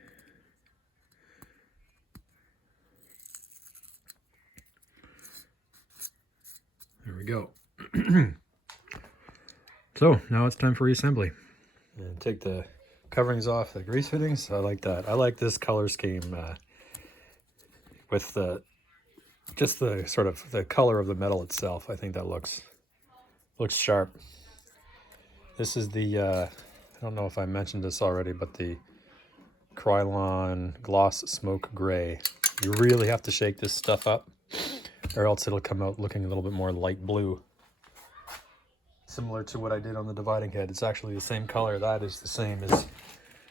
there we go. So now it's time for reassembly. And take the coverings off the grease fittings. I like that. I like this color scheme with the just the sort of the color of the metal itself. I think that looks sharp. This is the I don't know if I mentioned this already, but the Krylon Gloss Smoke Gray. You really have to shake this stuff up, or else it'll come out looking a little bit more light blue. Similar to what I did on the dividing head. It's actually the same color. That is the same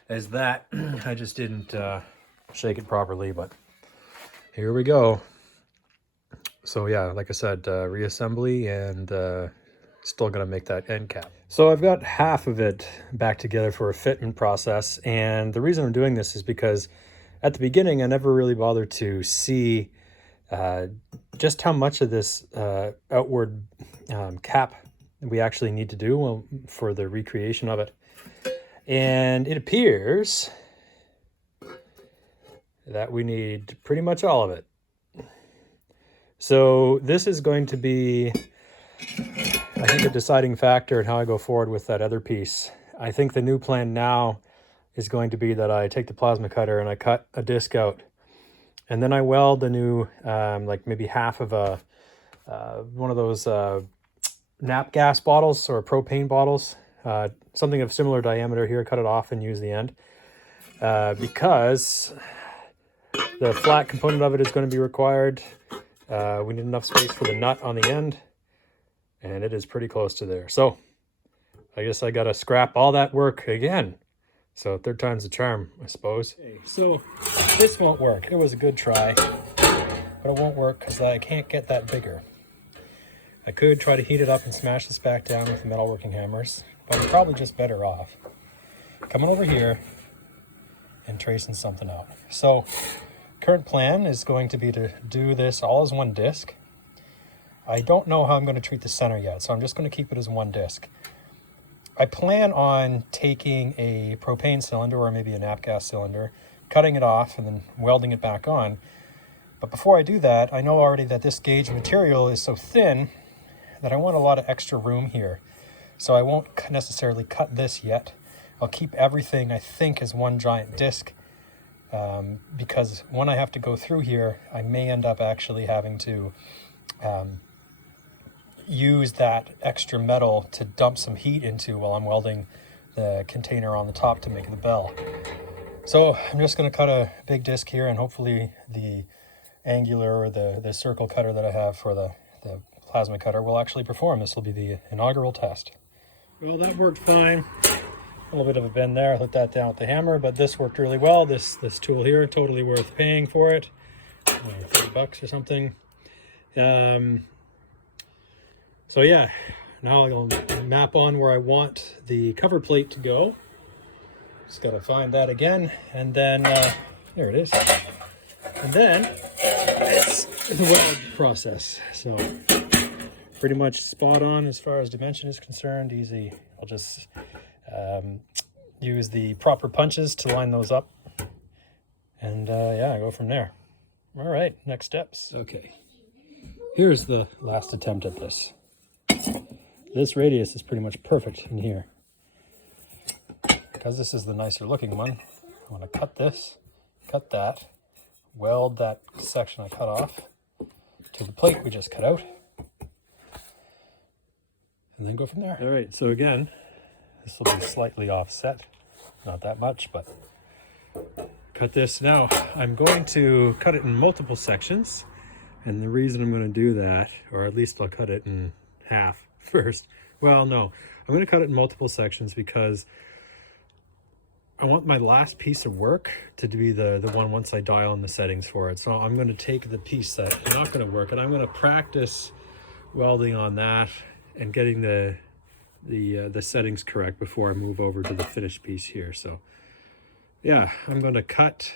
as that. I just didn't shake it properly, but here we go. So yeah, like I said, reassembly, and still gonna make that end cap. So I've got half of it back together for a fitment process, and the reason I'm doing this is because at the beginning I never really bothered to see just how much of this outward cap we actually need to do for the recreation of it. And it appears that we need pretty much all of it. So this is going to be, I think, a deciding factor in how I go forward with that other piece. I think the new plan now is going to be that I take the plasma cutter and I cut a disc out, and then I weld a new, like maybe half of a one of those nap gas bottles or propane bottles, something of similar diameter here, cut it off and use the end, because the flat component of it is going to be required. We need enough space for the nut on the end, and it is pretty close to there. So I guess I gotta scrap all that work again. So 3rd time's the charm, I suppose. Okay, so this won't work. It was a good try, but it won't work because I can't get that bigger. I could try to heat it up and smash this back down with the metalworking hammers, but I'm probably just better off coming over here and tracing something out. So current plan is going to be to do this all as one disc. I don't know how I'm going to treat the center yet, so I'm just going to keep it as one disc. I plan on taking a propane cylinder or maybe a nap gas cylinder, cutting it off and then welding it back on. But before I do that, I know already that this gauge material is so thin that I want a lot of extra room here. So I won't necessarily cut this yet. I'll keep everything, I think, as one giant disc, because when I have to go through here, I may end up actually having to use that extra metal to dump some heat into while I'm welding the container on the top to make the bell. So I'm just going to cut a big disc here, and hopefully the angular or the circle cutter that I have for the plasma cutter will actually perform. This will be the inaugural test. Well, that worked fine. A little bit of a bend there. I hooked that down with the hammer, but this worked really well. This tool here, totally worth paying for it. $30 or something. So yeah, now I'll map on where I want the cover plate to go. Just gotta find that again, and then there it is. And then it's the weld process. So pretty much spot on as far as dimension is concerned. Easy. I'll just use the proper punches to line those up, and yeah, go from there. All right, next steps. Okay, here's the last attempt at this. This radius is pretty much perfect in here. Because this is the nicer looking one, I want to cut this, cut that, weld that section I cut off to the plate we just cut out, and then go from there. All right, so again, this will be slightly offset, not that much, but cut this. Now, I'm going to cut it in multiple sections, and the reason I'm going to do that, or at least I'll cut it in half first. Well, no, I'm going to cut it in multiple sections because I want my last piece of work to be the one once I dial in the settings for it. So I'm going to take the piece that's not going to work, and I'm going to practice welding on that and getting the settings correct before I move over to the finished piece here. So yeah, I'm going to cut.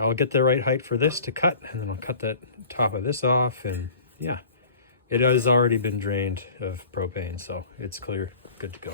I'll get the right height for this to cut, and then I'll cut that top of this off, and yeah, it has already been drained of propane, so it's clear, good to go.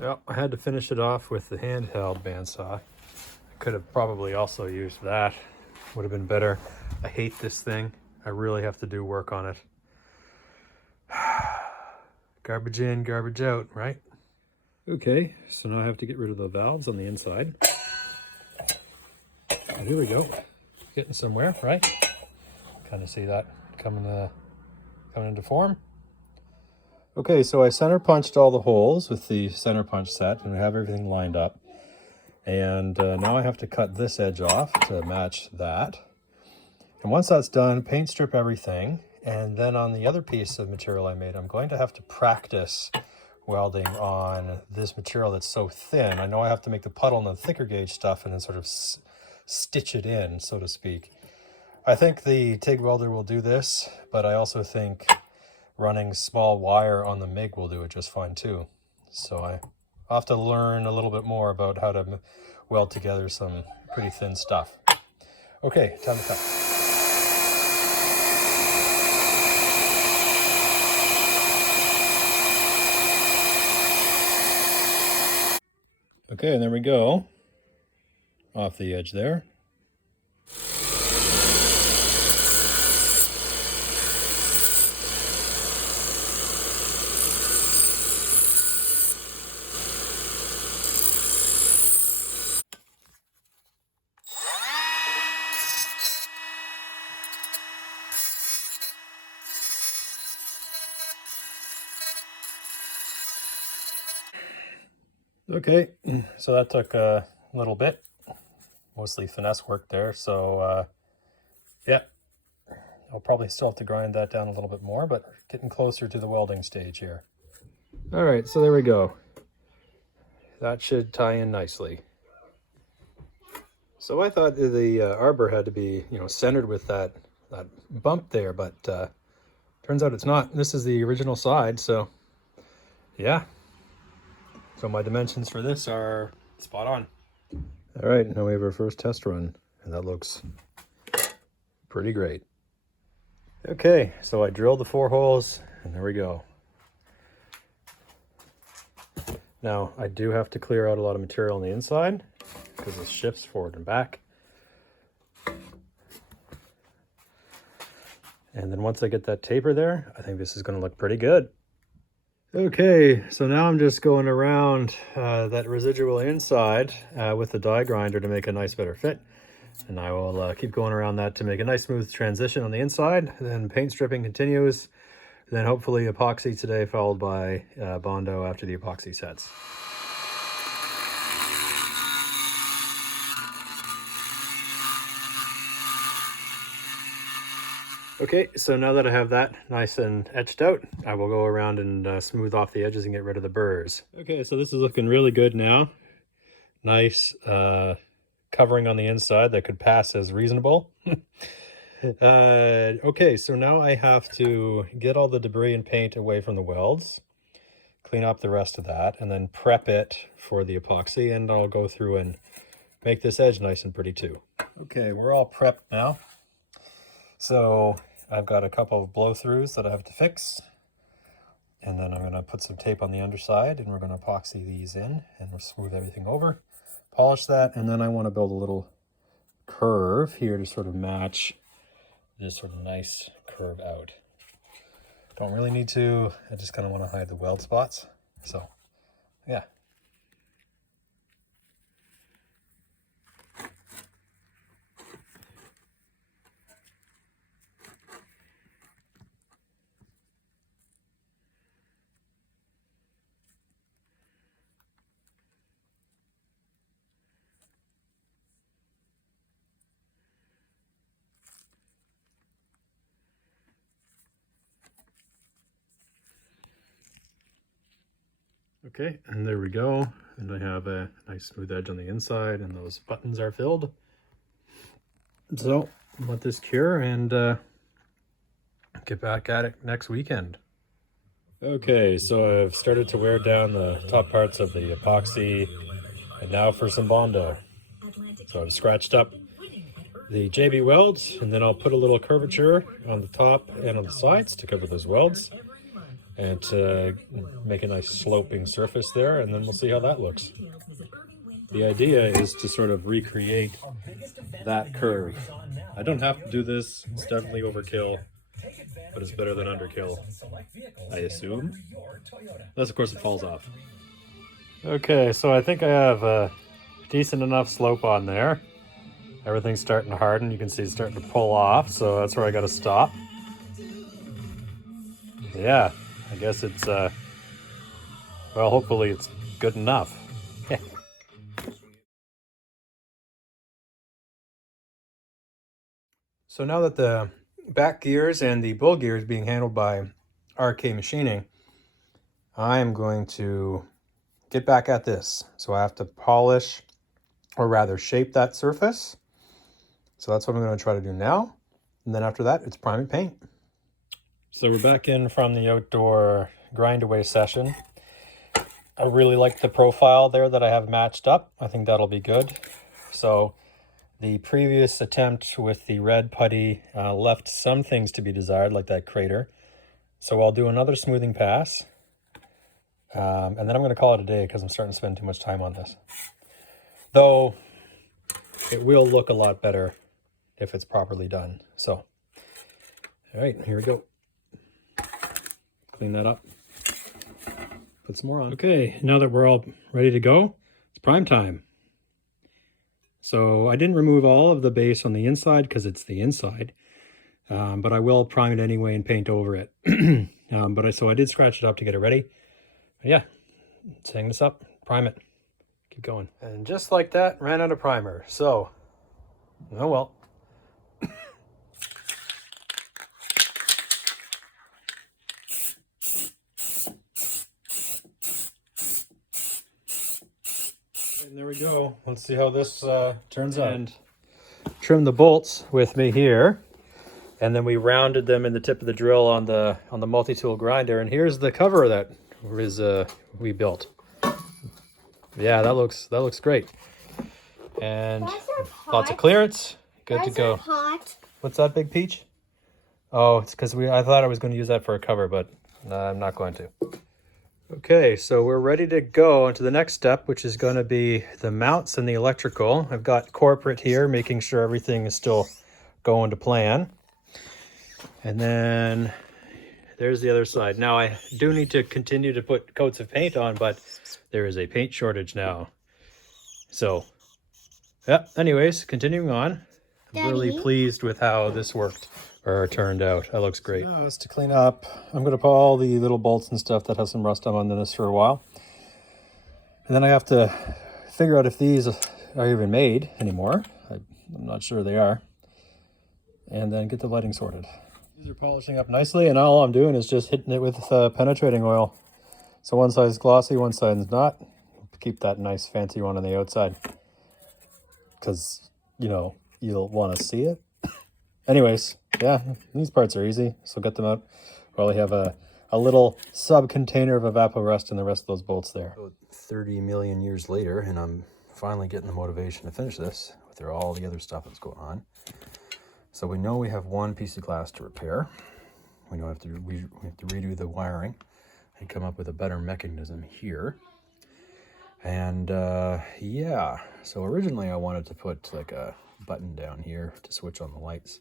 Well, I had to finish it off with the handheld bandsaw. I could have probably also used that. Would have been better. I hate this thing. I really have to do work on it. Garbage in, garbage out, right? Okay, so now I have to get rid of the valves on the inside. And here we go. Getting somewhere, right? Kind of see that coming into form. Okay, so I center punched all the holes with the center punch set, and I have everything lined up. And now I have to cut this edge off to match that. And once that's done, paint strip everything. And then on the other piece of material I made, I'm going to have to practice welding on this material that's so thin. I know I have to make the puddle and the thicker gauge stuff and then sort of stitch it in, so to speak. I think the TIG welder will do this, but I also think running small wire on the MIG will do it just fine too. So I'll have to learn a little bit more about how to weld together some pretty thin stuff. Okay, time to cut. Okay, and there we go. Off the edge there. Okay, so that took a little bit, mostly finesse work there. So yeah, I'll probably still have to grind that down a little bit more, but getting closer to the welding stage here. All right, so there we go. That should tie in nicely. So I thought the arbor had to be, centered with that bump there, but turns out it's not. This is the original side, so yeah. So my dimensions for this are spot on. All right, now we have our first test run, and that looks pretty great. Okay, so I drilled the 4 holes, and there we go. Now, I do have to clear out a lot of material on the inside, because it shifts forward and back. And then once I get that taper there, I think this is going to look pretty good. Okay, so now I'm just going around that residual inside with the die grinder to make a nice better fit. And I will keep going around that to make a nice smooth transition on the inside. Then paint stripping continues. Then hopefully epoxy today, followed by Bondo after the epoxy sets. Okay, so now that I have that nice and etched out, I will go around and smooth off the edges and get rid of the burrs. Okay, so this is looking really good now. Nice covering on the inside that could pass as reasonable. Okay, so now I have to get all the debris and paint away from the welds, clean up the rest of that, and then prep it for the epoxy, and I'll go through and make this edge nice and pretty too. Okay, we're all prepped now. So I've got a couple of blow-throughs that I have to fix, and then I'm going to put some tape on the underside, and we're going to epoxy these in, and we'll smooth everything over, polish that, and then I want to build a little curve here to sort of match this sort of nice curve out. Don't really need to, I just kind of want to hide the weld spots. So, yeah. Okay, and there we go. And I have a nice smooth edge on the inside, and those buttons are filled. So let this cure and get back at it next weekend. Okay, so I've started to wear down the top parts of the epoxy, and now for some Bondo. So I've scratched up the JB welds, and then I'll put a little curvature on the top and on the sides to cover those welds, and to make a nice sloping surface there, and then we'll see how that looks. The idea is to sort of recreate that curve. I don't have to do this, it's definitely overkill, but it's better than underkill, I assume. Unless of course it falls off. Okay, so I think I have a decent enough slope on there. Everything's starting to harden, you can see it's starting to pull off, so that's where I gotta stop. Yeah. I guess it's, well, hopefully it's good enough. So now that the back gears and the bull gear is being handled by RK Machining, I am going to get back at this. So I have to polish, or rather shape that surface. So that's what I'm going to try to do now. And then after that, it's prime and paint. So we're back in from the outdoor grind away session. I really like the profile there that I have matched up. I think that'll be good. So the previous attempt with the red putty left some things to be desired, like that crater. So I'll do another smoothing pass. And then I'm going to call it a day because I'm starting to spend too much time on this. Though it will look a lot better if it's properly done. So, all right, here we go. Clean that up. Put some more on. Okay, now that we're all ready to go, it's prime time. So I didn't remove all of the base on the inside because it's the inside, but I will prime it anyway and paint over it. So I did scratch it up to get it ready. But yeah, let's hang this up, prime it, keep going. And just like that, ran out of primer. So, oh well. And there we go. Let's see how this turns out. And trim the bolts with me here, and then we rounded them in the tip of the drill on the multi-tool grinder. And here's the cover that was we built. Yeah, that looks great. And lots of clearance. Good to go. Hot. What's that, Big Peach? Oh, it's because I thought I was going to use that for a cover, but I'm not going to. Okay, so we're ready to go into the next step, which is going to be the mounts and the electrical. I've got corporate here, making sure everything is still going to plan. And then there's the other side. Now I do need to continue to put coats of paint on, but there is a paint shortage now. So, yeah, anyways, continuing on. I'm really Daddy? pleased with how this worked or turned out. That looks great. So now is to clean up. I'm going to pull all the little bolts and stuff that have some rust on this for a while. And then I have to figure out if these are even made anymore. I'm not sure they are. And then get the lighting sorted. These are polishing up nicely, and all I'm doing is just hitting it with penetrating oil. So one side's glossy, one side's not. Keep that nice fancy one on the outside, because, you know, you'll want to see it. Anyways, yeah, these parts are easy, so get them out. Well, we have a little sub-container of evaporust and the rest of those bolts there. 30 million years later, and I'm finally getting the motivation to finish this with all the other stuff that's going on. So we know we have one piece of glass to repair. We know we have to redo the wiring and come up with a better mechanism here. And yeah, so originally I wanted to put like a button down here to switch on the lights.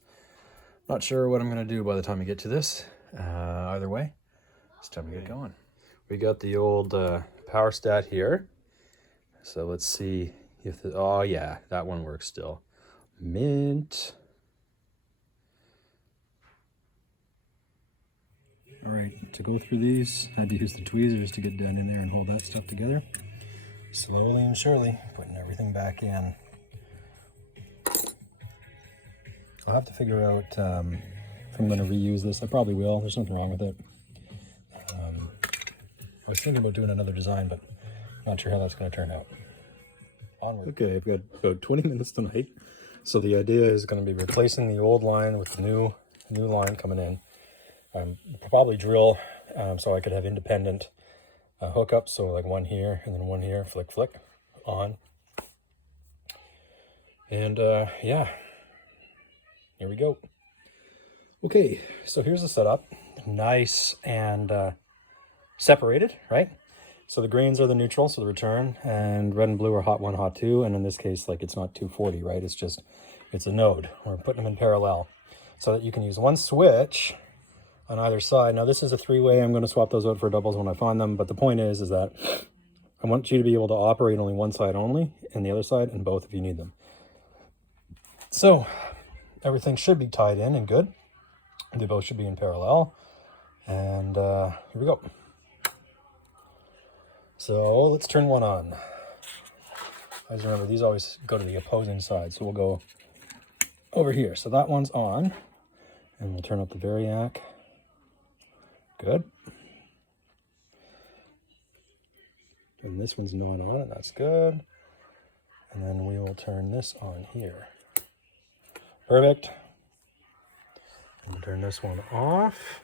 Not sure what I'm going to do by the time we get to this. Either way, it's time to get going. We got the old power stat here. So let's see if oh yeah, that one works still. Mint. All right, to go through these, I had to use the tweezers to get down in there and hold that stuff together. Slowly and surely, putting everything back in. I'll have to figure out if I'm going to reuse this. I probably will. There's nothing wrong with it. I was thinking about doing another design, but not sure how that's going to turn out. Onward. Okay, I've got about 20 minutes tonight. So the idea is going to be replacing the old line with the new line coming in. Probably drill so I could have independent hookups, so like one here and then one here, flick on. And yeah, here we go. Okay, so here's the setup. Nice and separated, right? So the greens are the neutral, so the return, and red and blue are hot 1, hot 2, and in this case, like, it's not 240, right? It's a node. We're putting them in parallel so that you can use one switch on either side. Now this is a 3-way. I'm going to swap those out for doubles when I find them, but the point is that I want you to be able to operate only one side only and the other side and both if you need them. So everything should be tied in and good. They both should be in parallel. And here we go. So let's turn one on. Always remember, these always go to the opposing side. So we'll go over here. So that one's on. And we'll turn up the variac. Good. And this one's not on, and that's good. And then we will turn this on here. Perfect. And we'll turn this one off.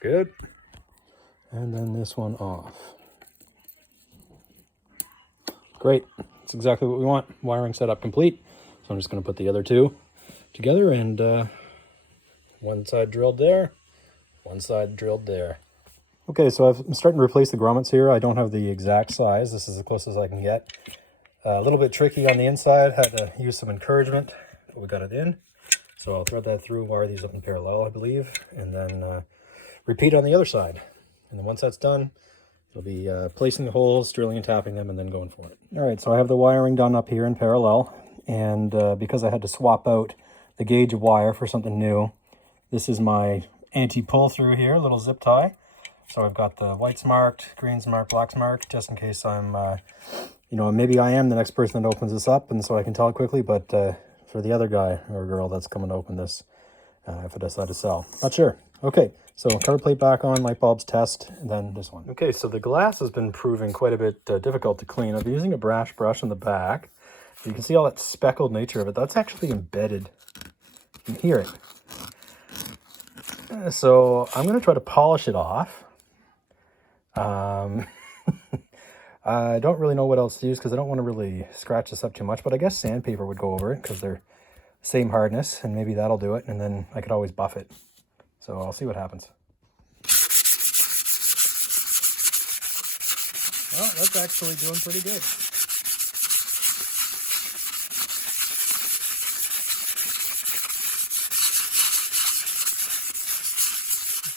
Good. And then this one off. Great. That's exactly what we want. Wiring setup complete. So I'm just going to put the other two together, and one side drilled there, one side drilled there. Okay, so I'm starting to replace the grommets here. I don't have the exact size. This is the closest I can get. A little bit tricky on the inside. Had to use some encouragement, but we got it in. So I'll thread that through, wire these up in parallel, I believe, and then repeat on the other side. And then once that's done, it'll be placing the holes, drilling and tapping them, and then going for it. All right, so I have the wiring done up here in parallel. And because I had to swap out the gauge of wire for something new, this is my anti-pull through here, little zip tie. So I've got the whites marked, greens marked, blacks marked, just in case I'm, you know, maybe I am the next person that opens this up, and so I can tell it quickly, but for the other guy or girl that's coming to open this, if I decide to sell. Not sure. Okay, so cover plate back on, light bulbs test, and then this one. Okay, so the glass has been proving quite a bit difficult to clean. I've been using a brash brush on the back. You can see all that speckled nature of it. That's actually embedded. You can hear it. So I'm going to try to polish it off. I don't really know what else to use because I don't want to really scratch this up too much, but I guess sandpaper would go over it because they're same hardness, and maybe that'll do it, and then I could always buff it. So I'll see what happens. Well, that's actually doing pretty good.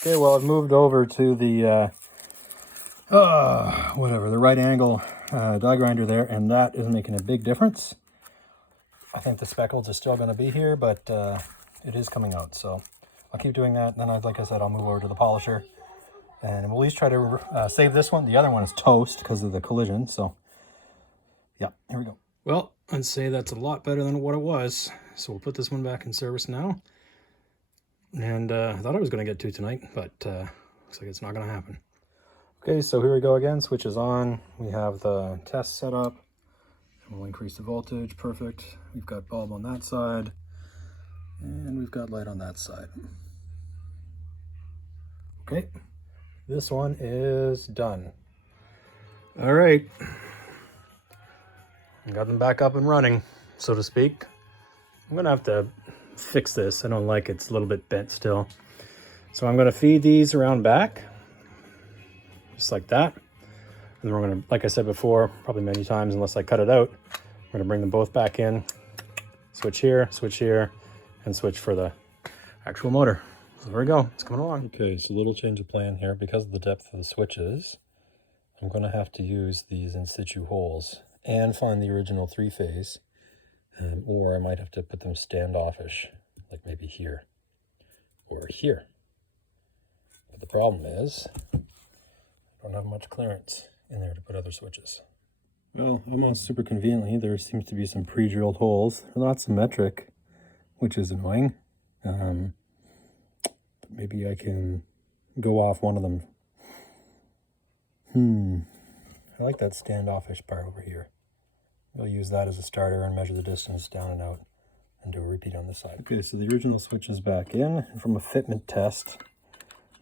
Okay, well, I've moved over to the the right angle die grinder there, and that is making a big difference. I think the speckles are still going to be here, but it is coming out. So I'll keep doing that. Then, like I said, I'll move over to the polisher, and we'll at least try to save this one. The other one is toast because of the collision. So yeah, here we go. Well, I'd say that's a lot better than what it was. So we'll put this one back in service now. And I thought I was going to get to tonight, but looks like it's not going to happen. Okay, so here we go again. Switch is on. We have the test set up. We'll increase the voltage. Perfect. We've got bulb on that side. And we've got light on that side. Okay, this one is done. All right. I got them back up and running, so to speak. I'm going to have to fix this. I don't like it. It's a little bit bent still. So I'm going to feed these around back, just like that. And then we're going to, like I said before, probably many times unless I cut it out, we're going to bring them both back in, switch here, and switch for the actual motor. So there we go. It's coming along. Okay, so a little change of plan here. Because of the depth of the switches, I'm going to have to use these in situ holes and find the original three-phase. Or I might have to put them standoffish, like maybe here or here. But the problem is, I don't have much clearance in there to put other switches. Well, almost super conveniently, there seems to be some pre-drilled holes. They're not symmetric, which is annoying. But maybe I can go off one of them. I like that standoffish part over here. We'll use that as a starter and measure the distance down and out and do a repeat on this side. Okay, so the original switch is back in. And from a fitment test,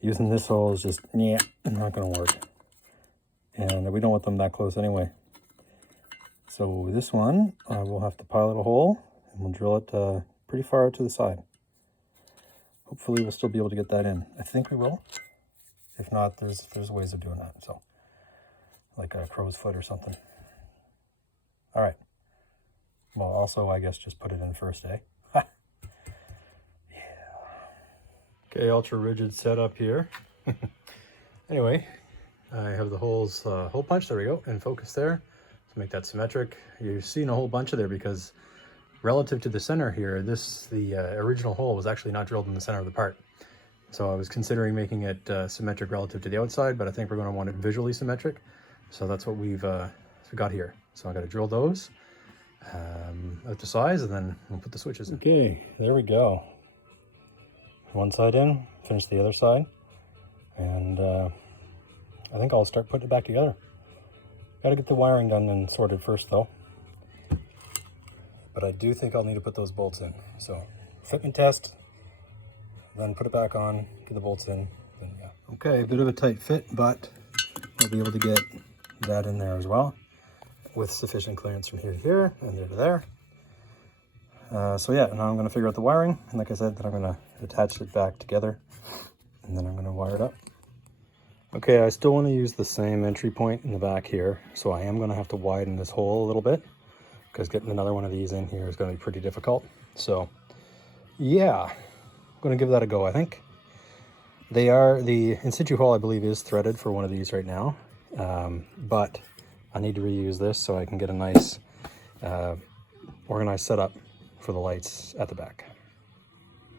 using this hole is just, not going to work. And we don't want them that close anyway. So this one, we'll have to pilot a hole and we'll drill it pretty far out to the side. Hopefully we'll still be able to get that in. I think we will. If not, there's ways of doing that. So, like a crow's foot or something. All right. Well, also, I guess just put it in first, eh? Yeah. Okay, ultra rigid setup here. Anyway, I have the holes hole punch. There we go. And focus there to make that symmetric. You're seeing a whole bunch of there because relative to the center here, the original hole was actually not drilled in the center of the part. So I was considering making it symmetric relative to the outside, but I think we're going to want it visually symmetric. So that's what we've got here. So I got to drill those out to size, and then we'll put the switches in. Okay, there we go. One side in, finish the other side, and I think I'll start putting it back together. Got to get the wiring done and sorted first, though. But I do think I'll need to put those bolts in. So fitment test, then put it back on, get the bolts in, then yeah. Okay, a bit of a tight fit, but I'll be able to get that in there as well, with sufficient clearance from here to here and there to there. So yeah, now I'm going to figure out the wiring, and like I said, then I'm going to attach it back together, and then I'm going to wire it up. Okay, I still want to use the same entry point in the back here, so I am going to have to widen this hole a little bit, because getting another one of these in here is going to be pretty difficult. So yeah, I'm going to give that a go, I think. The in situ hole, I believe, is threaded for one of these right now, but I need to reuse this so I can get a nice organized setup for the lights at the back.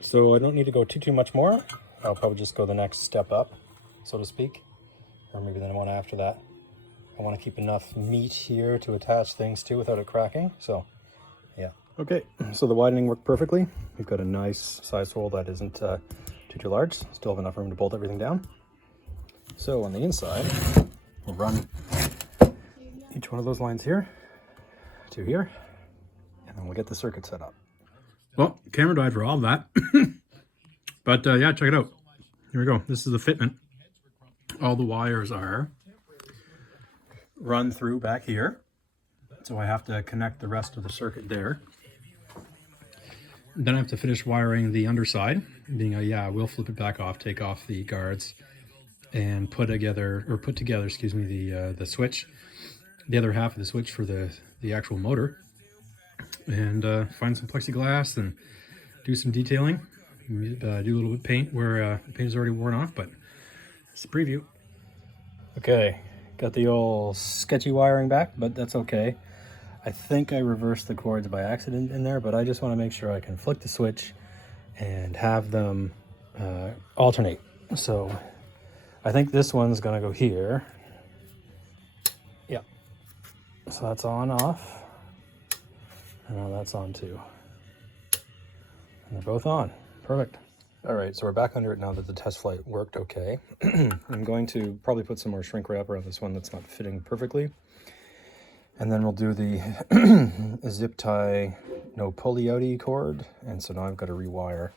So I don't need to go too much more. I'll probably just go the next step up, so to speak, or maybe the one after that. I want to keep enough meat here to attach things to without it cracking, so yeah. Okay, so the widening worked perfectly. We've got a nice size hole that isn't too large. Still have enough room to bolt everything down. So on the inside, we'll run each one of those lines here to here, and then we'll get the circuit set up. Well, camera died for all of that. But yeah, check it out. Here we go. This is the fitment. All the wires are run through back here. So I have to connect the rest of the circuit there. Then I have to finish wiring the underside, being I will flip it back off, take off the guards, and put together, excuse me, the switch, the other half of the switch for the actual motor, and find some plexiglass and do some detailing, do a little bit of paint where the paint is already worn off, but it's a preview. Okay, got the old sketchy wiring back, but that's okay. I think I reversed the cords by accident in there, but I just want to make sure I can flick the switch and have them alternate. So I think this one's gonna go here. Yeah. So that's on, off. And now that's on too. And they're both on. Perfect. All right, so we're back under it now that the test flight worked okay. I'm going to probably put some more shrink wrap around this one that's not fitting perfectly. And then we'll do the zip tie, no pulley outy cord. And so now I've got to rewire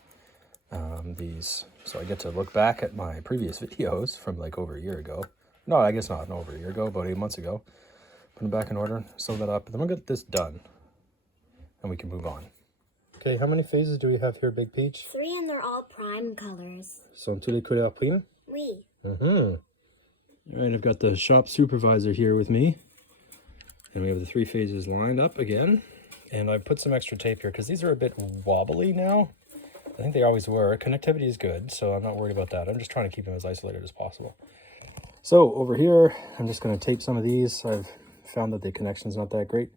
these. So I get to look back at my previous videos from like over a year ago. No, I guess not over a year ago, about 8 months ago. Put them back in order, sew that up, and then we'll get this done. And we can move on. Okay, how many phases do we have here, Big Peach? 3, and they're all prime colors. Sont tous les couleurs primes? Oui. All right, I've got the shop supervisor here with me. And we have the 3 phases lined up again. And I've put some extra tape here because these are a bit wobbly now. I think they always were. Connectivity is good, so I'm not worried about that. I'm just trying to keep them as isolated as possible. So over here, I'm just going to tape some of these. I've found that the connection's not that great.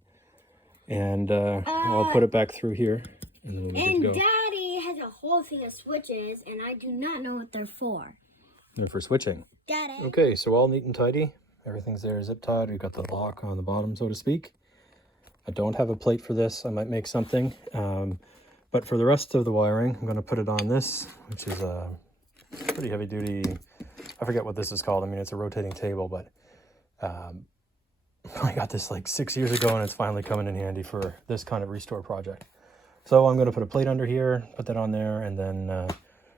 And I'll put it back through here. And then we'll be good to go. Daddy has a whole thing of switches, and I do not know what they're for. They're for switching. Daddy. Okay, so all neat and tidy. Everything's there zip tied. We've got the lock on the bottom, so to speak. I don't have a plate for this. I might make something. But for the rest of the wiring, I'm going to put it on this, which is a pretty heavy duty. I forget what this is called. I mean, it's a rotating table, but I got this like 6 years ago, and it's finally coming in handy for this kind of restore project. So I'm going to put a plate under here, put that on there, and then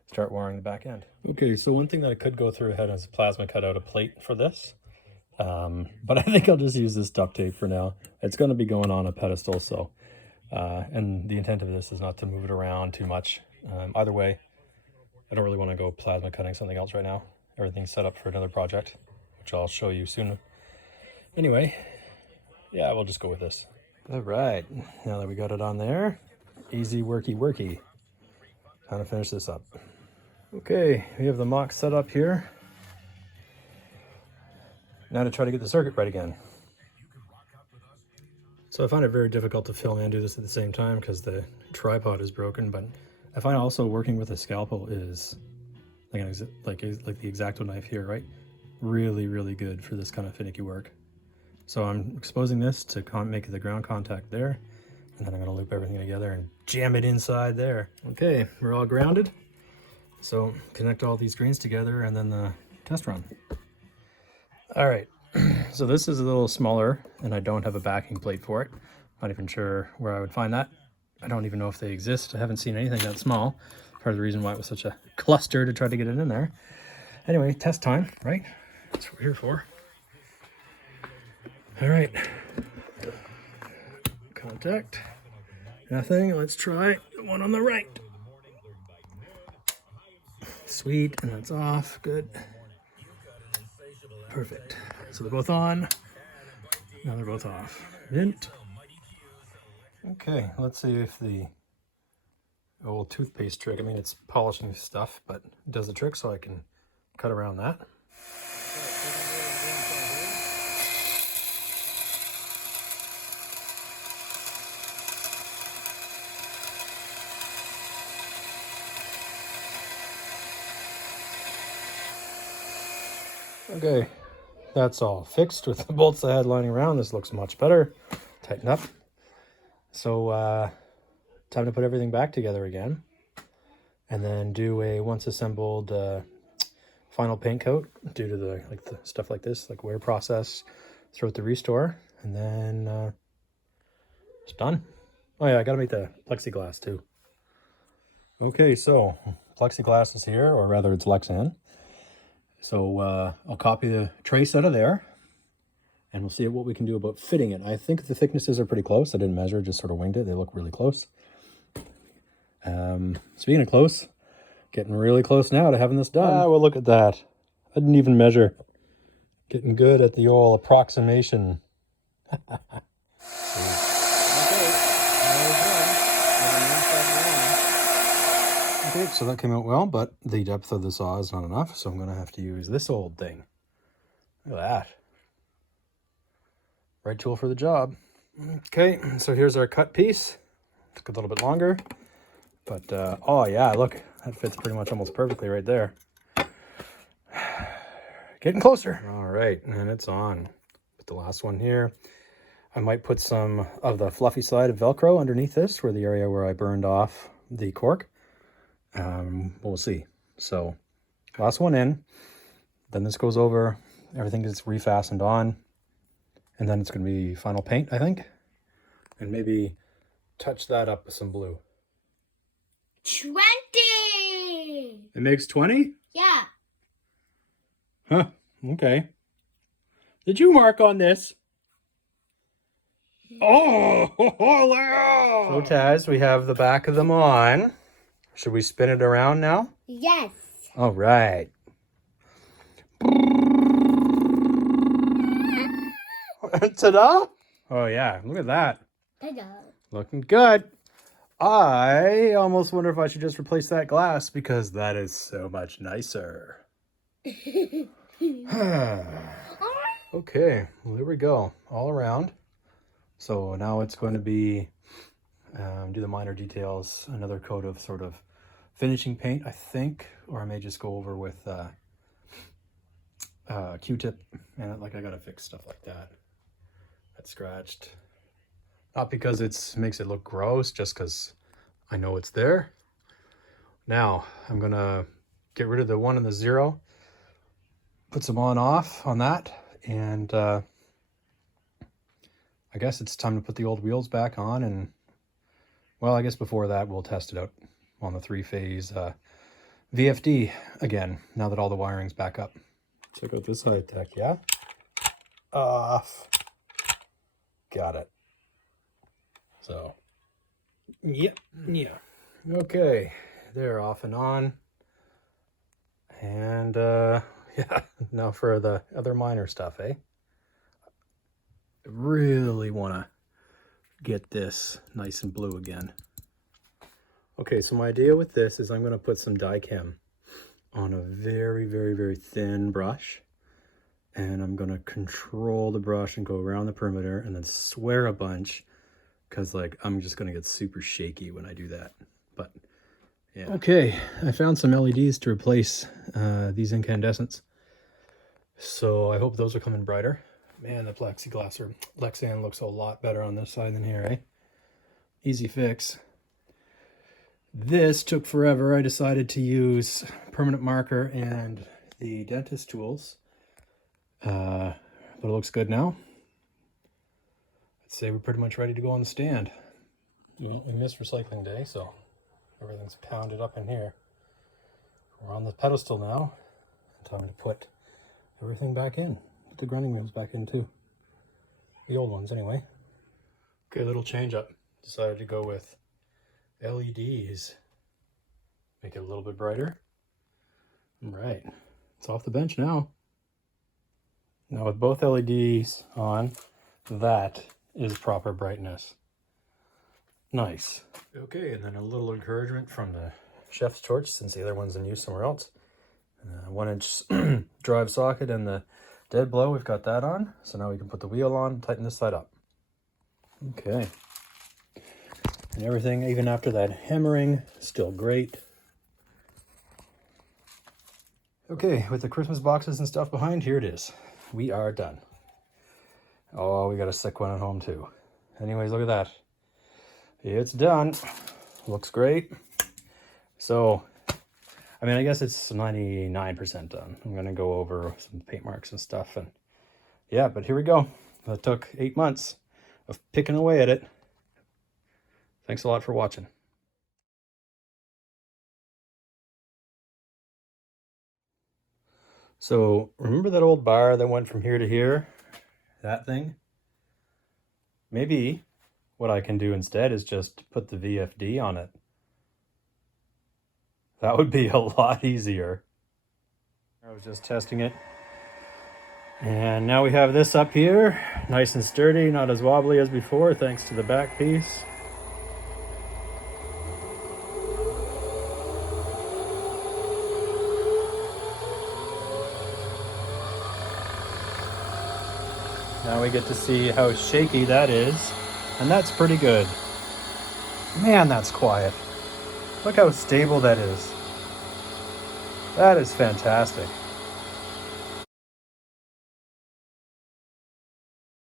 start wiring the back end. Okay, so one thing that I could go through ahead is plasma cut out a plate for this. But I think I'll just use this duct tape for now. It's going to be going on a pedestal, so and the intent of this is not to move it around too much. Either way, I don't really want to go plasma cutting something else right now. Everything's set up for another project, which I'll show you soon. Anyway, yeah, we'll just go with this. All right, now that we got it on there, easy worky. Time to finish this up. Okay, we have the mock set up here. Now to try to get the circuit right again. So I find it very difficult to film and do this at the same time because the tripod is broken, but I find also working with a scalpel is like the X-Acto knife here, right? Really good for this kind of finicky work. So I'm exposing this to make the ground contact there, and then I'm going to loop everything together and jam it inside there. Okay, we're all grounded. So connect all these greens together and then the test run. All right, so this is a little smaller and I don't have a backing plate for it. Not even sure where I would find that. I don't even know if they exist. I haven't seen anything that small. Part of the reason why it was such a cluster to try to get it in there. Anyway, test time, right? That's what we're here for. All right, contact, nothing. Let's try the one on the right. Sweet, and that's off, good. Perfect. So they're both on. Now they're both off. Mint. Okay, let's see if the old toothpaste trick, I mean it's polishing stuff, but it does the trick, so I can cut around that. Okay, that's all fixed with the bolts I had lying around. This looks much better. Tighten up. So time to put everything back together again, and then do a once assembled final paint coat due to the stuff like this, like wear process throughout the restore, and then it's done. Oh yeah, I gotta make the plexiglass too. Okay, so plexiglass is here, or rather it's Lexan. So I'll copy the trace out of there, and we'll see what we can do about fitting it. I think the thicknesses are pretty close. I didn't measure, just sort of winged it. They look really close. Speaking of close, getting really close now to having this done. Ah, well, look at that. I didn't even measure. Getting good at the old approximation. Okay, Okay, so that came out well, but the depth of the saw is not enough, so I'm going to have to use this old thing. Look at that. Right tool for the job. Okay, so here's our cut piece. Took a little bit longer, but oh yeah, look, that fits pretty much almost perfectly right there. Getting closer. All right, and it's on. Put the last one here. I might put some of the fluffy side of Velcro underneath this, where the area where I burned off the cork. We'll see. So last one in, then this goes over, everything gets refastened on, and then it's going to be final paint, I think, and maybe touch that up with some blue. 20! It makes 20? Yeah. Huh, okay. Did you mark on this? Oh, so Taz, we have the back of them on. Should we spin it around now? Yes. All right. Ta-da! Oh yeah, look at that. Ta-da. Looking good. I almost wonder if I should just replace that glass because that is so much nicer. Okay, well, there we go. All around. So now it's going to be do the minor details, another coat of sort of finishing paint, I think, or I may just go over with Q-tip, and like I gotta fix stuff like that. That's scratched. Not because it makes it look gross, just because I know it's there. Now I'm gonna get rid of the 1 and the 0, put some on-off on that, and I guess it's time to put the old wheels back on, and well, I guess before that we'll test it out on the 3-phase VFD again, now that all the wiring's back up. Check out this high tech, yeah? Off. Got it. So, yep, yeah. Okay, they're off and on. And yeah, now for the other minor stuff, eh? I really want to get this nice and blue again. Okay, so my idea with this is I'm going to put some die chem on a very, very, very thin brush. And I'm going to control the brush and go around the perimeter and then swear a bunch, because like I'm just going to get super shaky when I do that. But yeah. Okay, I found some LEDs to replace these incandescents. So I hope those are coming brighter. Man, the plexiglass or Lexan looks a lot better on this side than here, eh? Easy fix. This took forever. I decided to use permanent marker and the dentist tools. But it looks good now. I'd say we're pretty much ready to go on the stand. Well, we missed recycling day, so everything's pounded up in here. We're on the pedestal now. Time to put everything back in. Put the grinding wheels back in too. The old ones anyway. Okay, little change up. Decided to go with LEDs. Make it a little bit brighter. All right, it's off the bench now. Now with both LEDs on, that is proper brightness. Nice. Okay, and then a little encouragement from the chef's torch, since the other one's in use somewhere else. 1-inch drive socket and the dead blow, we've got that on. So now we can put the wheel on and tighten this side up. Okay. And everything, even after that hammering, still great. Okay, with the Christmas boxes and stuff behind, here it is. We are done. Oh, we got a sick one at home too. Anyways, look at that. It's done. Looks great. So, I mean, I guess it's 99% done. I'm going to go over some paint marks and stuff. And yeah, but here we go. That took 8 months of picking away at it. Thanks a lot for watching. So remember that old bar that went from here to here? That thing? Maybe what I can do instead is just put the VFD on it. That would be a lot easier. I was just testing it. And now we have this up here, nice and sturdy, not as wobbly as before, thanks to the back piece. Now we get to see how shaky that is, and that's pretty good. Man, that's quiet. Look how stable that is. That is fantastic.